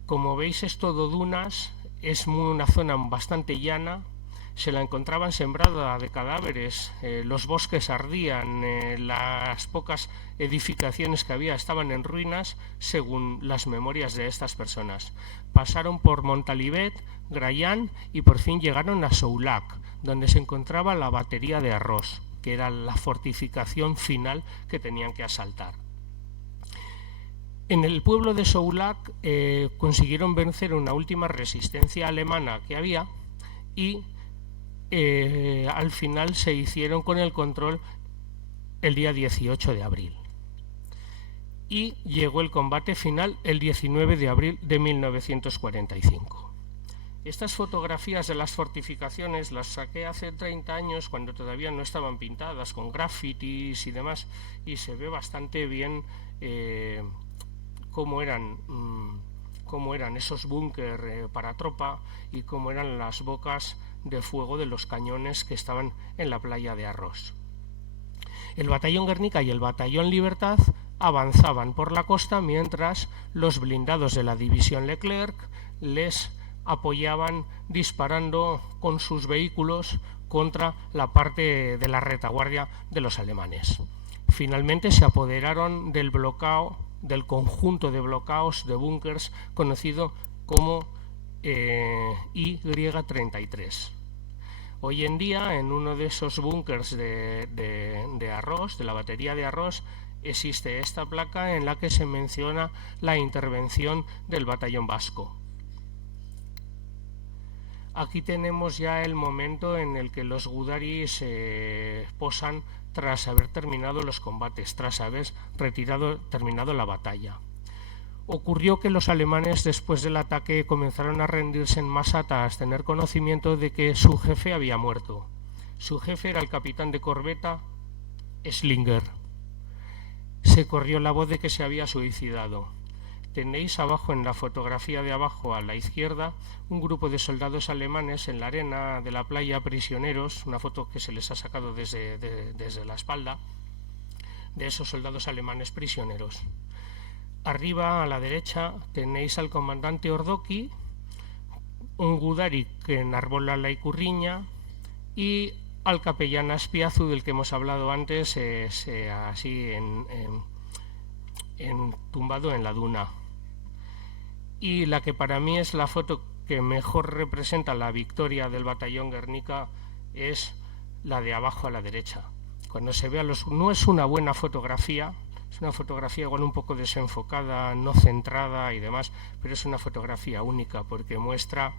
Como veis, es todo dunas, es una zona bastante llana. Se la encontraban sembrada de cadáveres, los bosques ardían, las pocas edificaciones que había estaban en ruinas, según las memorias de estas personas. Pasaron por Montalivet, Grayán y por fin llegaron a Soulac, donde se encontraba la batería de Arrós, que era la fortificación final que tenían que asaltar. En el pueblo de Soulac consiguieron vencer una última resistencia alemana que había y al final se hicieron con el control el día 18 de abril. Y llegó el combate final el 19 de abril de 1945. Estas fotografías de las fortificaciones las saqué hace 30 años, cuando todavía no estaban pintadas, con grafitis y demás, y se ve bastante bien cómo eran esos búnker para tropa y cómo eran las bocas de fuego de los cañones que estaban en la playa de Arros. El batallón Guernica y el batallón Libertad avanzaban por la costa, mientras los blindados de la división Leclerc les apoyaban disparando con sus vehículos contra la parte de la retaguardia de los alemanes. Finalmente se apoderaron del conjunto de bloqueos de búnkers conocido como Y-33. Hoy en día, en uno de esos búnkers de Arros, de la batería de Arros, existe esta placa en la que se menciona la intervención del batallón vasco. Aquí tenemos ya el momento en el que los gudaris se posan tras haber terminado los combates, tras haber terminado la batalla. Ocurrió que los alemanes, después del ataque, comenzaron a rendirse en masa tras tener conocimiento de que su jefe había muerto. Su jefe era el capitán de corbeta Schlinger. Se corrió la voz de que se había suicidado. Tenéis abajo, en la fotografía de abajo a la izquierda, un grupo de soldados alemanes en la arena de la playa prisioneros, una foto que se les ha sacado desde la espalda, de esos soldados alemanes prisioneros. Arriba, a la derecha, tenéis al comandante Ordoqui, un gudari que enarbola la icurriña, y al capellán Aspiazu, del que hemos hablado antes, así tumbado en la duna. Y la que para mí es la foto que mejor representa la victoria del batallón Guernica es la de abajo a la derecha. Cuando se ve no es una buena fotografía, es una fotografía igual un poco desenfocada, no centrada y demás, pero es una fotografía única porque muestra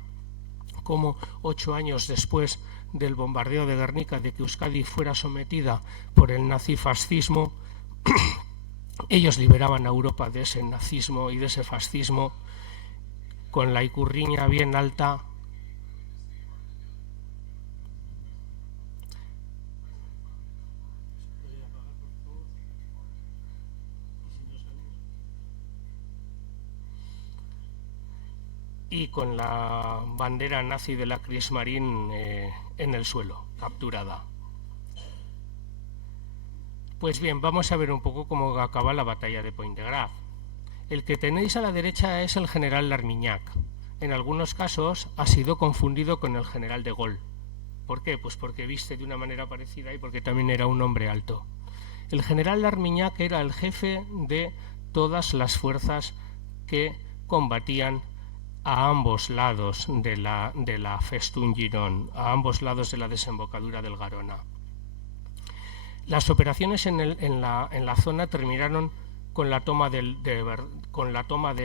cómo 8 años después del bombardeo de Guernica, de que Euskadi fuera sometida por el nazifascismo, ellos liberaban a Europa de ese nazismo y de ese fascismo con la icurriña bien alta, y con la bandera nazi de la Kriegsmarine en el suelo, capturada. Pues bien, vamos a ver un poco cómo acaba la batalla de Point de Grave. El que tenéis a la derecha es el general Larmignac. En algunos casos ha sido confundido con el general de Gaulle. ¿Por qué? Pues porque viste de una manera parecida y porque también era un hombre alto. El general Larmignac era el jefe de todas las fuerzas que combatían a ambos lados de la Festung Girón, a ambos lados de la desembocadura del Garona. Las operaciones en la zona terminaron con la toma de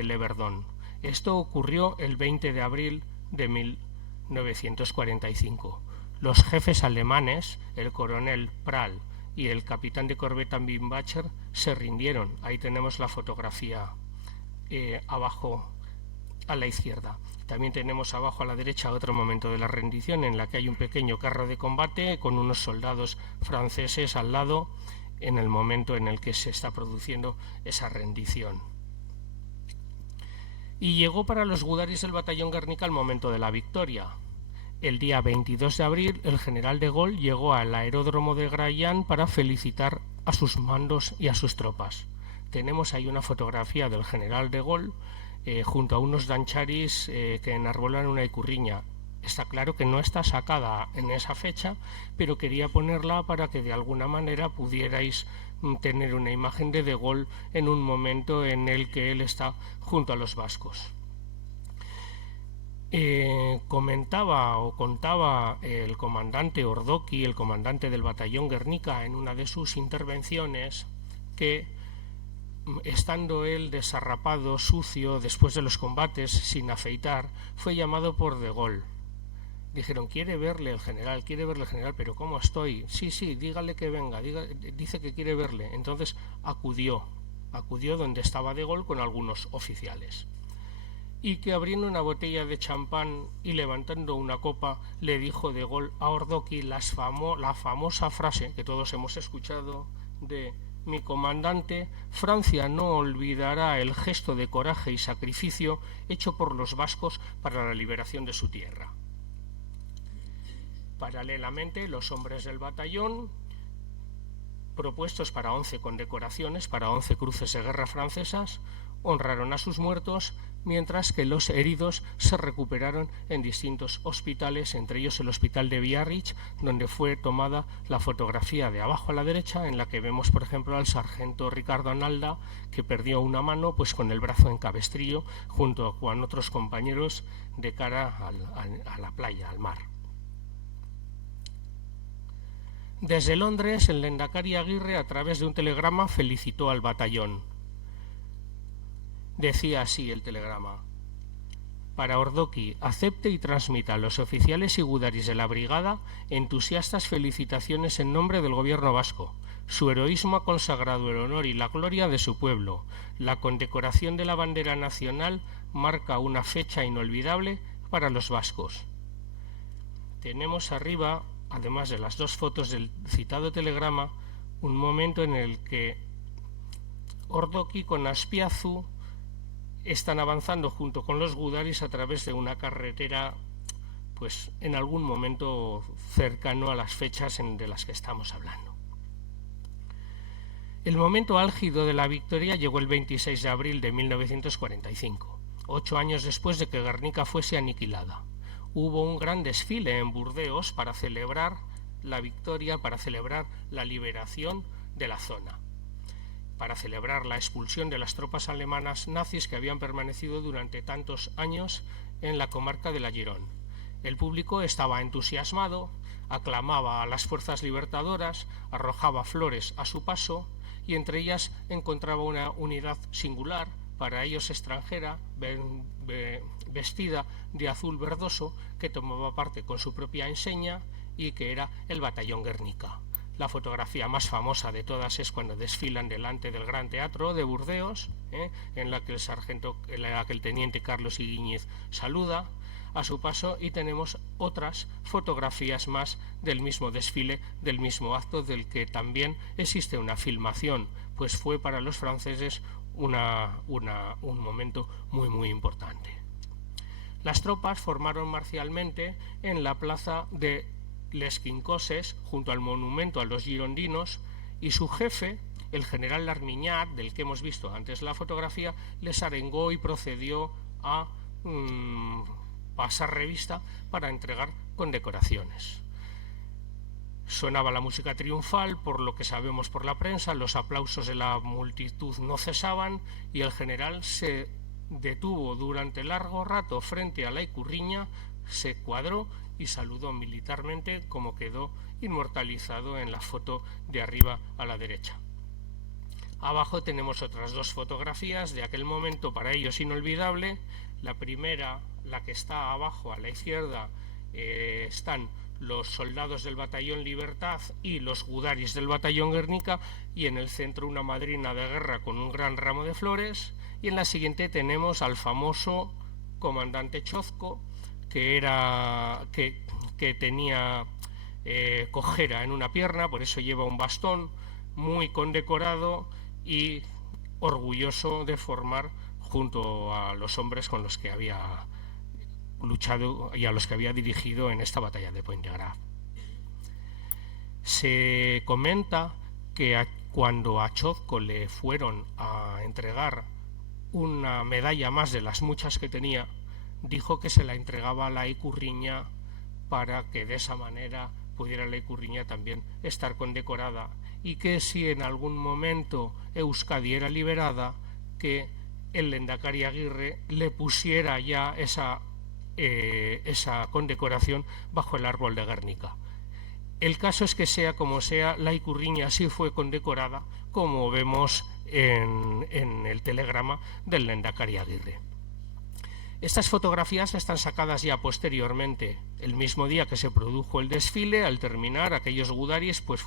Leverdón. Esto ocurrió el 20 de abril de 1945. Los jefes alemanes, el coronel Prahl y el capitán de corbeta Bimbacher, se rindieron. Ahí tenemos la fotografía abajo a la izquierda. También tenemos abajo a la derecha otro momento de la rendición en la que hay un pequeño carro de combate con unos soldados franceses al lado en el momento en el que se está produciendo esa rendición. Y llegó para los gudaris del batallón Guernica el momento de la victoria. El día 22 de abril el general de Gaulle llegó al aeródromo de Graian para felicitar a sus mandos y a sus tropas. Tenemos ahí una fotografía del general de Gaulle junto a unos dancharis que enarbolan una icurriña. Está claro que no está sacada en esa fecha, pero quería ponerla para que de alguna manera pudierais tener una imagen de Gaulle en un momento en el que él está junto a los vascos. Contaba el comandante Ordoqui, el comandante del batallón Guernica, en una de sus intervenciones, que estando él desarrapado, sucio, después de los combates, sin afeitar, fue llamado por de Gaulle Dijeron, quiere verle el general, pero ¿cómo estoy? Sí, dígale que venga, dice que quiere verle. Entonces acudió donde estaba De Gaulle con algunos oficiales. Y que abriendo una botella de champán y levantando una copa, le dijo De Gaulle a Ardokhy la famosa frase que todos hemos escuchado de: mi comandante, Francia no olvidará el gesto de coraje y sacrificio hecho por los vascos para la liberación de su tierra. Paralelamente, los hombres del batallón, propuestos para 11 condecoraciones, para 11 cruces de guerra francesas, honraron a sus muertos, mientras que los heridos se recuperaron en distintos hospitales, entre ellos el hospital de Biarritz, donde fue tomada la fotografía de abajo a la derecha, en la que vemos, por ejemplo, al sargento Ricardo Analda, que perdió una mano pues con el brazo en cabestrillo, junto con otros compañeros de cara a la playa, al mar. Desde Londres, el Lehendakari Aguirre, a través de un telegrama, felicitó al batallón. Decía así el telegrama: para Ardokhy, acepte y transmita a los oficiales y gudaris de la brigada entusiastas felicitaciones en nombre del gobierno vasco. Su heroísmo ha consagrado el honor y la gloria de su pueblo. La condecoración de la bandera nacional marca una fecha inolvidable para los vascos. Tenemos arriba, además de las dos fotos del citado telegrama, un momento en el que Ardokhy con Azpiazu están avanzando junto con los gudaris a través de una carretera, pues en algún momento cercano a las fechas de las que estamos hablando. El momento álgido de la victoria llegó el 26 de abril de 1945, 8 años después de que Guernica fuese aniquilada. Hubo un gran desfile en Burdeos para celebrar la victoria, para celebrar la liberación de la zona, para celebrar la expulsión de las tropas alemanas nazis que habían permanecido durante tantos años en la comarca de la Gironde. El público estaba entusiasmado, aclamaba a las fuerzas libertadoras, arrojaba flores a su paso y entre ellas encontraba una unidad singular, para ellos extranjera, vestida de azul verdoso, que tomaba parte con su propia enseña y que era el batallón Guernica. La fotografía más famosa de todas es cuando desfilan delante del Gran Teatro de Burdeos, en la que el teniente Carlos Iguíñez saluda a su paso, y tenemos otras fotografías más del mismo desfile, del mismo acto, del que también existe una filmación, pues fue para los franceses un momento muy importante. Las tropas formaron marcialmente en la plaza de Les Quincoses, junto al monumento a los girondinos, y su jefe, el general Larmiñat, del que hemos visto antes la fotografía, les arengó y procedió a pasar revista para entregar condecoraciones. Sonaba la música triunfal, por lo que sabemos por la prensa, los aplausos de la multitud no cesaban y el general se detuvo durante largo rato frente a la Ikurriña, se cuadró y saludó militarmente, como quedó inmortalizado en la foto de arriba a la derecha. Abajo tenemos otras dos fotografías de aquel momento para ellos inolvidable. La primera, la que está abajo a la izquierda, están los soldados del batallón Libertad y los gudaris del batallón Guernica, y en el centro una madrina de guerra con un gran ramo de flores, y en la siguiente tenemos al famoso comandante Chozco, que tenía cojera en una pierna, por eso lleva un bastón, muy condecorado y orgulloso de formar junto a los hombres con los que había luchado y a los que había dirigido en esta batalla de Pointe-Grave. Se comenta que cuando a Chozco le fueron a entregar una medalla más de las muchas que tenía, dijo que se la entregaba a la Ikurriña para que de esa manera pudiera la Ikurriña también estar condecorada, y que si en algún momento Euskadi era liberada, que el Lehendakari Aguirre le pusiera ya esa condecoración bajo el árbol de Guernica. El caso es que, sea como sea, la Ikurriña sí fue condecorada, como vemos en el telegrama del Lehendakari Aguirre. Estas fotografías están sacadas ya posteriormente, el mismo día que se produjo el desfile. Al terminar, aquellos gudaris pues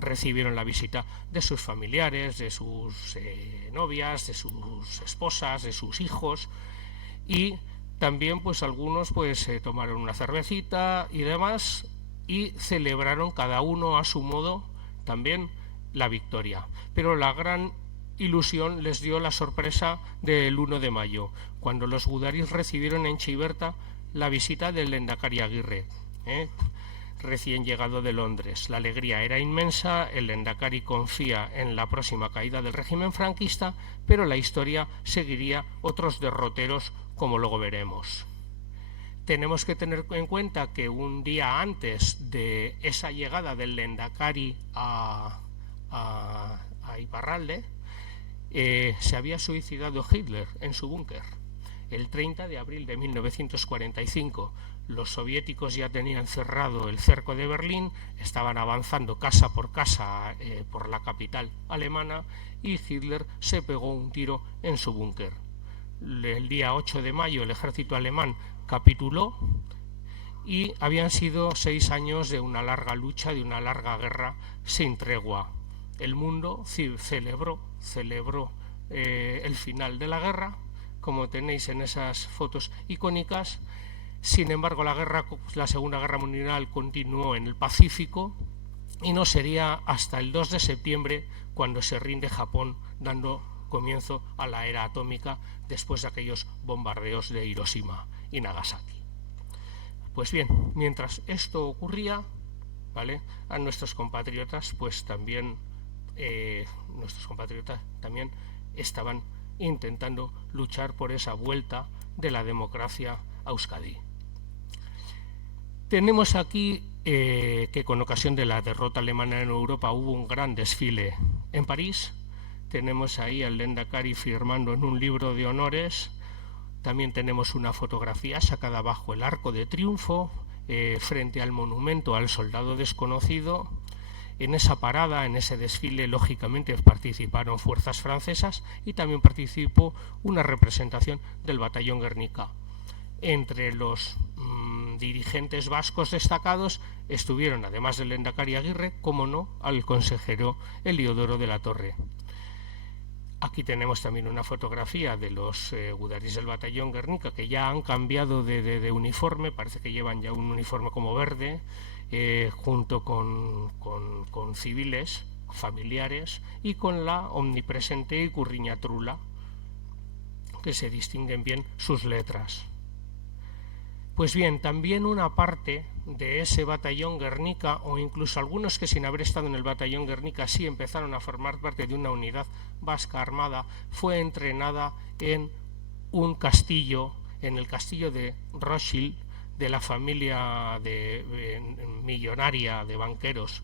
recibieron la visita de sus familiares, de sus novias, de sus esposas, de sus hijos, y también pues algunos pues tomaron una cervecita y demás y celebraron cada uno a su modo también la victoria. Pero la gran ilusión les dio la sorpresa del 1 de mayo, cuando los gudaris recibieron en Chiberta la visita del Lehendakari Aguirre, recién llegado de Londres. La alegría era inmensa, el Lehendakari confía en la próxima caída del régimen franquista, pero la historia seguiría otros derroteros, como luego veremos. Tenemos que tener en cuenta que un día antes de esa llegada del Lehendakari a Iparralde, se había suicidado Hitler en su búnker. El 30 de abril de 1945, los soviéticos ya tenían cerrado el cerco de Berlín, estaban avanzando casa por casa por la capital alemana, y Hitler se pegó un tiro en su búnker. El día 8 de mayo el ejército alemán capituló y habían sido 6 años de una larga lucha, de una larga guerra sin tregua. El mundo celebró el final de la guerra, como tenéis en esas fotos icónicas. Sin embargo, la Segunda Guerra Mundial continuó en el Pacífico y no sería hasta el 2 de septiembre cuando se rinde Japón, dando comienzo a la era atómica después de aquellos bombardeos de Hiroshima y Nagasaki. Pues bien, mientras esto ocurría, ¿vale?, a nuestros compatriotas pues también estaban intentando luchar por esa vuelta de la democracia a Euskadi. Tenemos aquí que con ocasión de la derrota alemana en Europa hubo un gran desfile en París. Tenemos ahí al Lehendakari firmando en un libro de honores. También tenemos una fotografía sacada bajo el Arco de Triunfo, frente al monumento al soldado desconocido. En esa parada, en ese desfile, lógicamente participaron fuerzas francesas y también participó una representación del batallón Guernica. Entre los dirigentes vascos destacados estuvieron, además del Lehendakari Aguirre, como no, al consejero Eliodoro de la Torre. Aquí tenemos también una fotografía de los gudaris del batallón Guernica, que ya han cambiado de uniforme, parece que llevan ya un uniforme como verde, junto con civiles, familiares, y con la omnipresente Ikurriña Trula, que se distinguen bien sus letras. Pues bien, también una parte de ese batallón Guernica, o incluso algunos que sin haber estado en el batallón Guernica sí empezaron a formar parte de una unidad vasca armada, fue entrenada en un castillo, en el castillo de Rothschild, de la familia millonaria de banqueros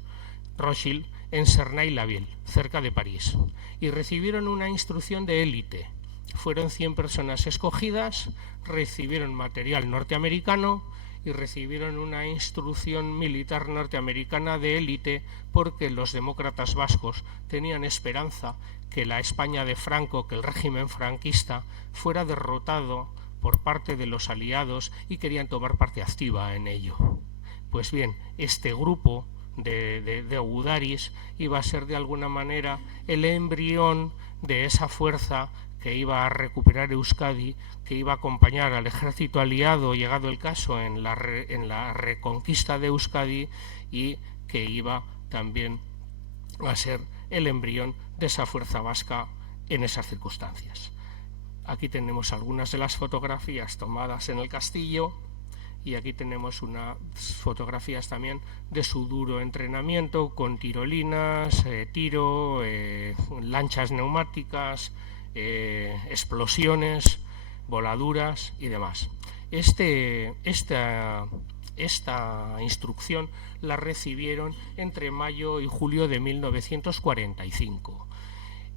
Rothschild, en Cernay-la-Ville, cerca de París, y recibieron una instrucción de élite. Fueron 100 personas escogidas, recibieron material norteamericano y recibieron una instrucción militar norteamericana de élite, porque los demócratas vascos tenían esperanza que la España de Franco, que el régimen franquista, fuera derrotado por parte de los aliados y querían tomar parte activa en ello. Pues bien, este grupo de gudaris iba a ser de alguna manera el embrión de esa fuerza que iba a recuperar Euskadi, que iba a acompañar al ejército aliado, llegado el caso, en la reconquista de Euskadi, y que iba también a ser el embrión de esa fuerza vasca en esas circunstancias. Aquí tenemos algunas de las fotografías tomadas en el castillo, y aquí tenemos unas fotografías también de su duro entrenamiento con tirolinas, tiro, lanchas neumáticas, explosiones, voladuras y demás. Esta instrucción la recibieron entre mayo y julio de 1945.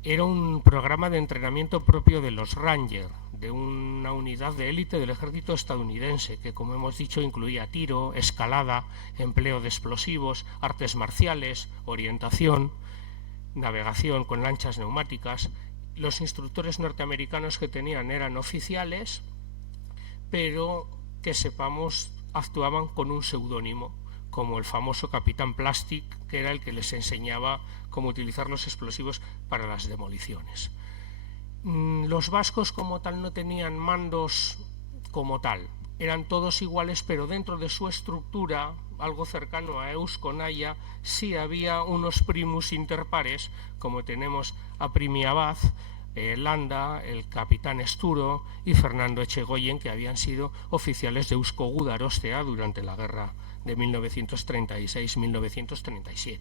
Era un programa de entrenamiento propio de los Rangers, de una unidad de élite del ejército estadounidense, que, como hemos dicho, incluía tiro, escalada, empleo de explosivos, artes marciales, orientación, navegación con lanchas neumáticas, los instructores norteamericanos que tenían eran oficiales, pero que sepamos actuaban con un seudónimo, como el famoso Capitán Plastic, que era el que les enseñaba cómo utilizar los explosivos para las demoliciones. Los vascos como tal no tenían mandos como tal, eran todos iguales, pero dentro de su estructura, algo cercano a Eusko-Nahia, sí había unos primus inter pares, como tenemos a Primi Abad, Landa, el capitán Esturo y Fernando Echegoyen, que habían sido oficiales de Eusko Gudarostea durante la guerra de 1936-1937.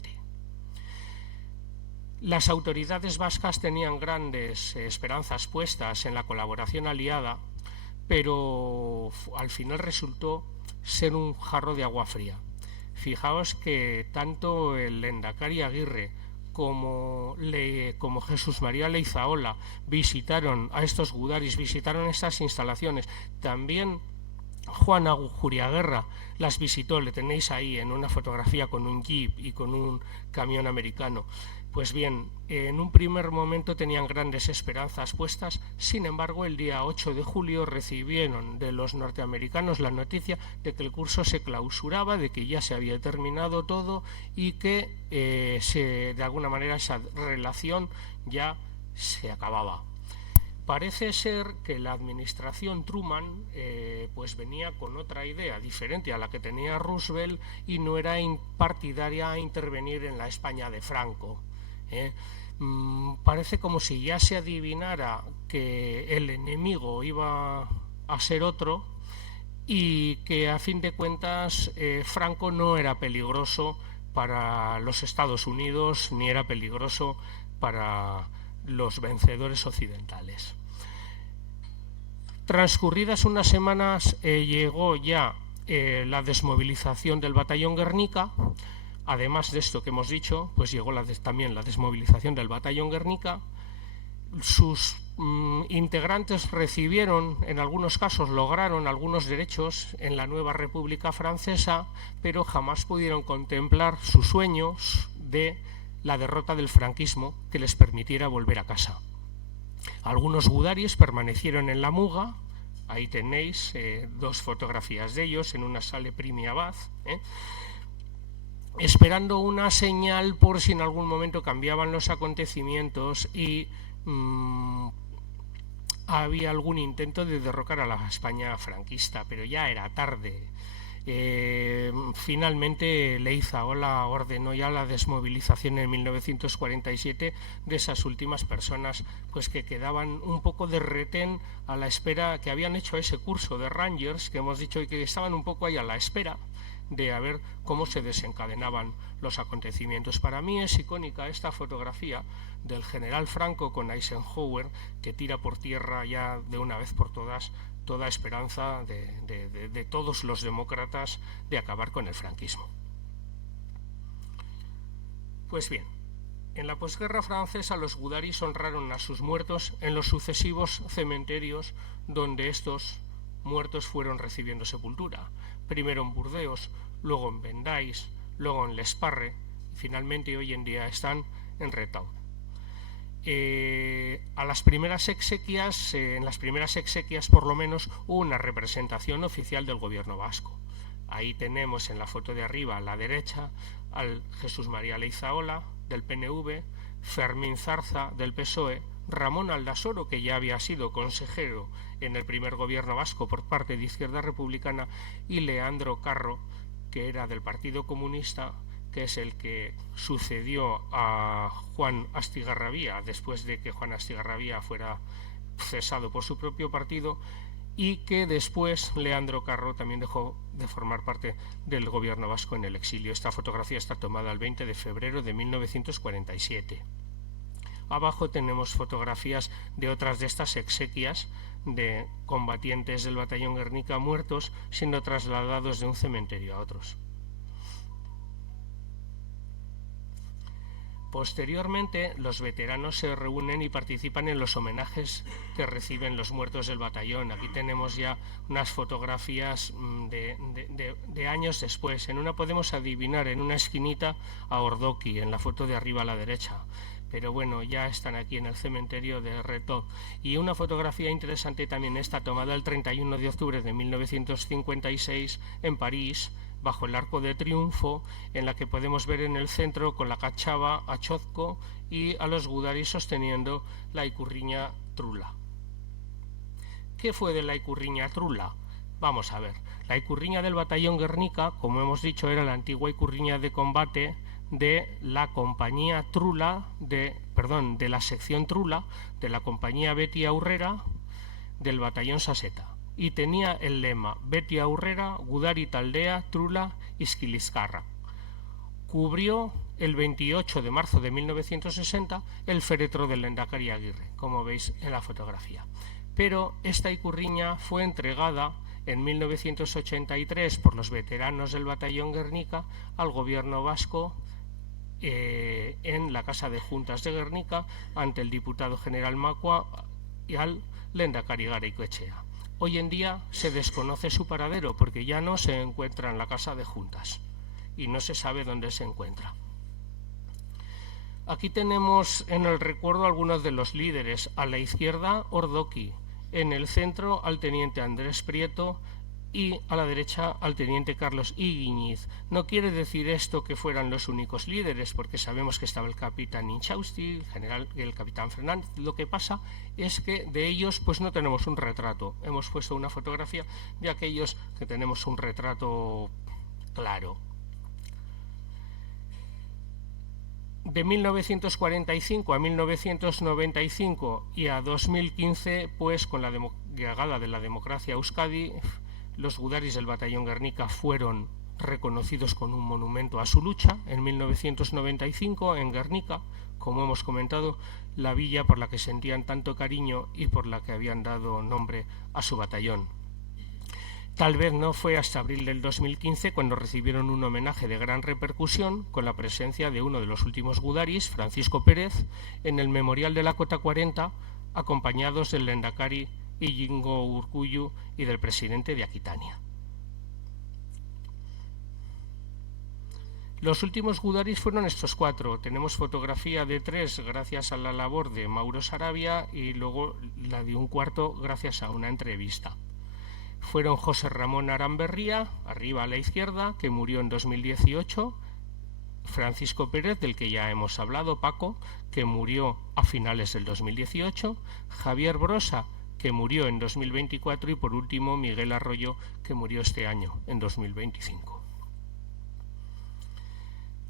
Las autoridades vascas tenían grandes esperanzas puestas en la colaboración aliada, pero al final resultó ser un jarro de agua fría. Fijaos que tanto el Lehendakari Aguirre como Jesús María Leizaola visitaron a estos gudaris, visitaron estas instalaciones. También Juan Agujuriaguerra las visitó, le tenéis ahí en una fotografía con un jeep y con un camión americano. Pues bien, en un primer momento tenían grandes esperanzas puestas, sin embargo el día 8 de julio recibieron de los norteamericanos la noticia de que el curso se clausuraba, de que ya se había terminado todo y que de alguna manera esa relación ya se acababa. Parece ser que la administración Truman pues venía con otra idea diferente a la que tenía Roosevelt y no era partidaria a intervenir en la España de Franco. Parece como si ya se adivinara que el enemigo iba a ser otro y que a fin de cuentas Franco no era peligroso para los Estados Unidos ni era peligroso para los vencedores occidentales. Transcurridas unas semanas llegó ya la desmovilización del batallón Guernica. Además de esto que hemos dicho, pues llegó también la desmovilización del batallón Guernica. Sus integrantes recibieron, en algunos casos lograron algunos derechos en la nueva República Francesa, pero jamás pudieron contemplar sus sueños de la derrota del franquismo que les permitiera volver a casa. Algunos gudaris permanecieron en la Muga, ahí tenéis dos fotografías de ellos, en una sale Primi Abad, esperando una señal por si en algún momento cambiaban los acontecimientos y había algún intento de derrocar a la España franquista, pero ya era tarde. Finalmente Leizaola ordenó ya la desmovilización en 1947 de esas últimas personas pues que quedaban un poco de retén a la espera, que habían hecho ese curso de Rangers que hemos dicho y que estaban un poco ahí a la espera de a ver cómo se desencadenaban los acontecimientos. Para mí es icónica esta fotografía del general Franco con Eisenhower, que tira por tierra ya de una vez por todas toda esperanza de todos los demócratas de acabar con el franquismo. Pues bien, en la posguerra francesa los gudaris honraron a sus muertos en los sucesivos cementerios donde estos muertos fueron recibiendo sepultura. Primero en Burdeos, luego en Vendais, luego en L'Esparre y finalmente hoy en día están en Retaud. En las primeras exequias por lo menos hubo una representación oficial del gobierno vasco. Ahí tenemos en la foto de arriba a la derecha al Jesús María Leizaola del PNV, Fermín Zarza del PSOE, Ramón Aldasoro, que ya había sido consejero en el primer gobierno vasco por parte de Izquierda Republicana, y Leandro Carro, que era del Partido Comunista, que es el que sucedió a Juan Astigarrabía después de que Juan Astigarrabía fuera cesado por su propio partido, y que después Leandro Carro también dejó de formar parte del gobierno vasco en el exilio. Esta fotografía está tomada el 20 de febrero de 1947. Abajo tenemos fotografías de otras de estas exequias de combatientes del batallón Guernica muertos siendo trasladados de un cementerio a otros. Posteriormente, los veteranos se reúnen y participan en los homenajes que reciben los muertos del batallón. Aquí tenemos ya unas fotografías de años después. En una podemos adivinar en una esquinita a Ordoqui, en la foto de arriba a la derecha. pero bueno, ya están aquí en el cementerio de Retaux. Y una fotografía interesante también está tomada el 31 de octubre de 1956 en París, bajo el Arco de Triunfo, en la que podemos ver en el centro con la cachava a Chozco y a los gudaris sosteniendo la Ikurriña Trula. ¿Qué fue de la Ikurriña Trula? Vamos a ver. La Ikurriña del batallón Guernica, como hemos dicho, era la antigua Ikurriña de combate de la compañía Trula, de la sección Trula, de la compañía Beti Aurrera del batallón Saseta. Y tenía el lema Beti Aurrera, Gudari Taldea, Trula, Isquilizcarra. Cubrió el 28 de marzo de 1960 el féretro del Lehendakari Aguirre, como veis en la fotografía. Pero esta Ikurriña fue entregada en 1983 por los veteranos del batallón Guernica al gobierno vasco en la Casa de Juntas de Guernica ante el diputado general Macua y al Lehendakari Garaikoetxea. Hoy en día se desconoce su paradero porque ya no se encuentra en la Casa de Juntas y no se sabe dónde se encuentra. Aquí tenemos en el recuerdo algunos de los líderes. A la izquierda, Ordoqui, en el centro al teniente Andrés Prieto y a la derecha al teniente Carlos Iguiñiz. No quiere decir esto que fueran los únicos líderes, porque sabemos que estaba el capitán Inchausti, el capitán Fernández. Lo que pasa es que de ellos pues no tenemos un retrato. Hemos puesto una fotografía de aquellos que tenemos un retrato claro. De 1945 a 1995 y a 2015, pues con la llegada de la democracia a Euskadi, los gudaris del batallón Guernica fueron reconocidos con un monumento a su lucha. En 1995, en Guernica, como hemos comentado, la villa por la que sentían tanto cariño y por la que habían dado nombre a su batallón. Tal vez no fue hasta abril del 2015 cuando recibieron un homenaje de gran repercusión con la presencia de uno de los últimos gudaris, Francisco Pérez, en el Memorial de la Cota 40, acompañados del Lehendakari Iñigo Urkullu y del presidente de Aquitania. Los últimos gudaris fueron estos 4. Tenemos fotografía de 3 gracias a la labor de Mauro Sarabia y luego la de un 4 gracias a una entrevista. Fueron José Ramón Aramberría, arriba a la izquierda, que murió en 2018, Francisco Pérez, del que ya hemos hablado, Paco, que murió a finales del 2018, Javier Brosa, que murió en 2024 y por último Miguel Arroyo, que murió este año, en 2025.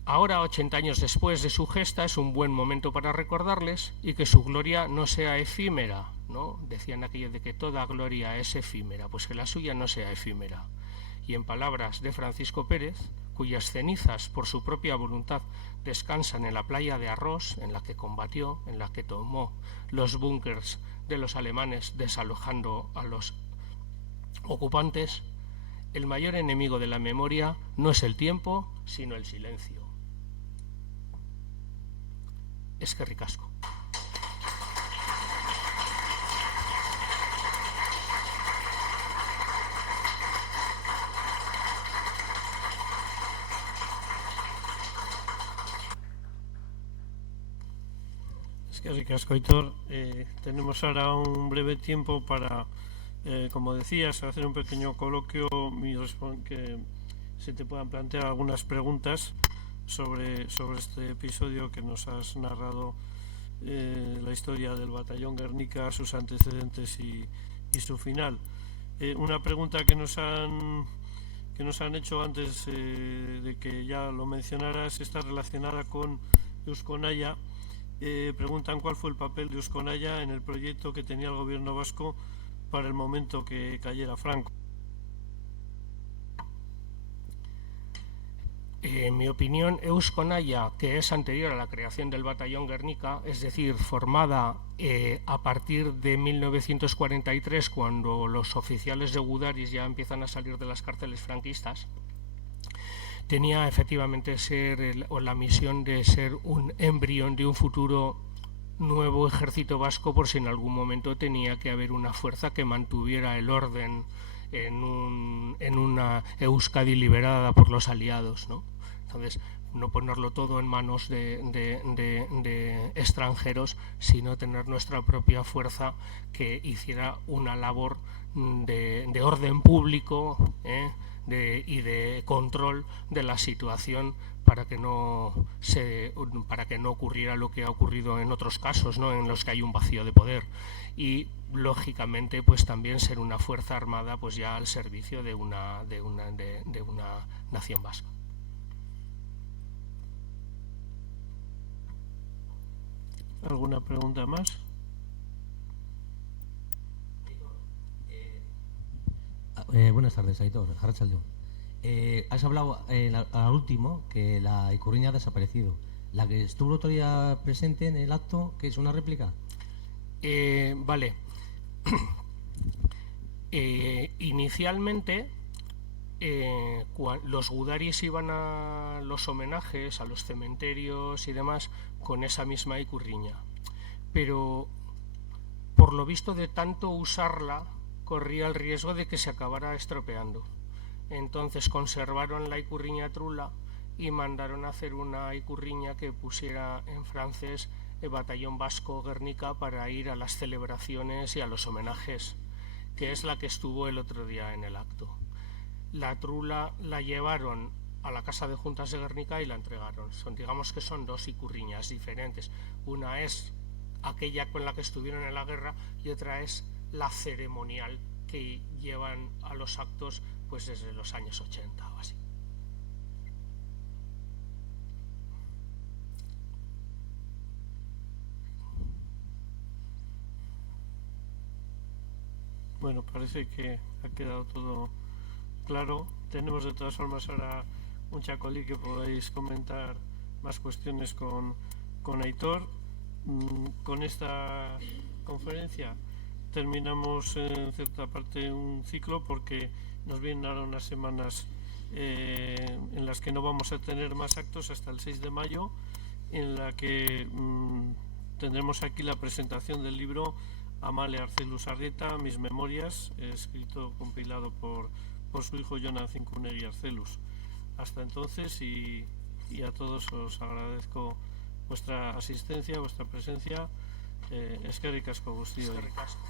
Ahora, 80 años después de su gesta, es un buen momento para recordarles y que su gloria no sea efímera, ¿no? Decían aquello de que toda gloria es efímera, pues que la suya no sea efímera. Y en palabras de Francisco Pérez, cuyas cenizas, por su propia voluntad, descansan en la playa de Arrós, en la que combatió, en la que tomó los búnkers de los alemanes desalojando a los ocupantes, el mayor enemigo de la memoria no es el tiempo, sino el silencio. Eskerrik asko. Eskerrik asko, Aitor. Tenemos ahora un breve tiempo para, como decías, hacer un pequeño coloquio que se te puedan plantear algunas preguntas sobre este episodio que nos has narrado, la historia del batallón Guernica, sus antecedentes y su final. Una pregunta que nos han hecho antes de que ya lo mencionaras está relacionada con Eusko Nahia. Preguntan cuál fue el papel de Eusko Nahia en el proyecto que tenía el gobierno vasco para el momento que cayera Franco. En mi opinión, Eusko Nahia, que es anterior a la creación del batallón Guernica, es decir, formada a partir de 1943, cuando los oficiales de gudaris ya empiezan a salir de las cárceles franquistas, tenía efectivamente la misión de ser un embrión de un futuro nuevo ejército vasco, por si en algún momento tenía que haber una fuerza que mantuviera el orden en una Euskadi liberada por los aliados, ¿no? Entonces, no ponerlo todo en manos de extranjeros, sino tener nuestra propia fuerza que hiciera una labor de orden público, y de control de la situación para que no ocurriera lo que ha ocurrido en otros casos, ¿no?, en los que hay un vacío de poder, y lógicamente pues también ser una fuerza armada pues ya al servicio de una nación vasca. ¿Alguna pregunta más? Buenas tardes, Aitor, Arratsaldeon. Has hablado al último que la Ikurriña ha desaparecido. ¿La que estuvo el otro día presente en el acto, que es una réplica? Vale. Inicialmente los gudaris iban a los homenajes, a los cementerios y demás con esa misma Ikurriña, pero por lo visto de tanto usarla corría el riesgo de que se acabara estropeando. Entonces conservaron la Ikurriña trula y mandaron a hacer una Ikurriña que pusiera en francés el Batallón Vasco Guernica para ir a las celebraciones y a los homenajes, que es la que estuvo el otro día en el acto. La trula la llevaron a la Casa de Juntas de Guernica y la entregaron. Digamos que son dos Ikurriñas diferentes. Una es aquella con la que estuvieron en la guerra y otra es la ceremonial que llevan a los actos pues desde los años 80 o así. Bueno, parece que ha quedado todo claro. Tenemos de todas formas ahora un chacolí que podéis comentar más cuestiones con Aitor. Con esta conferencia terminamos en cierta parte un ciclo, porque nos vienen ahora unas semanas en las que no vamos a tener más actos hasta el 6 de mayo, en la que tendremos aquí la presentación del libro Amale Arcelus Arrieta, Mis Memorias, escrito, compilado por su hijo Jonathan Cunegui Arcelus. Hasta entonces, y a todos os agradezco vuestra asistencia, vuestra presencia. Eskerrik asko guztioi. Eskerrik asko.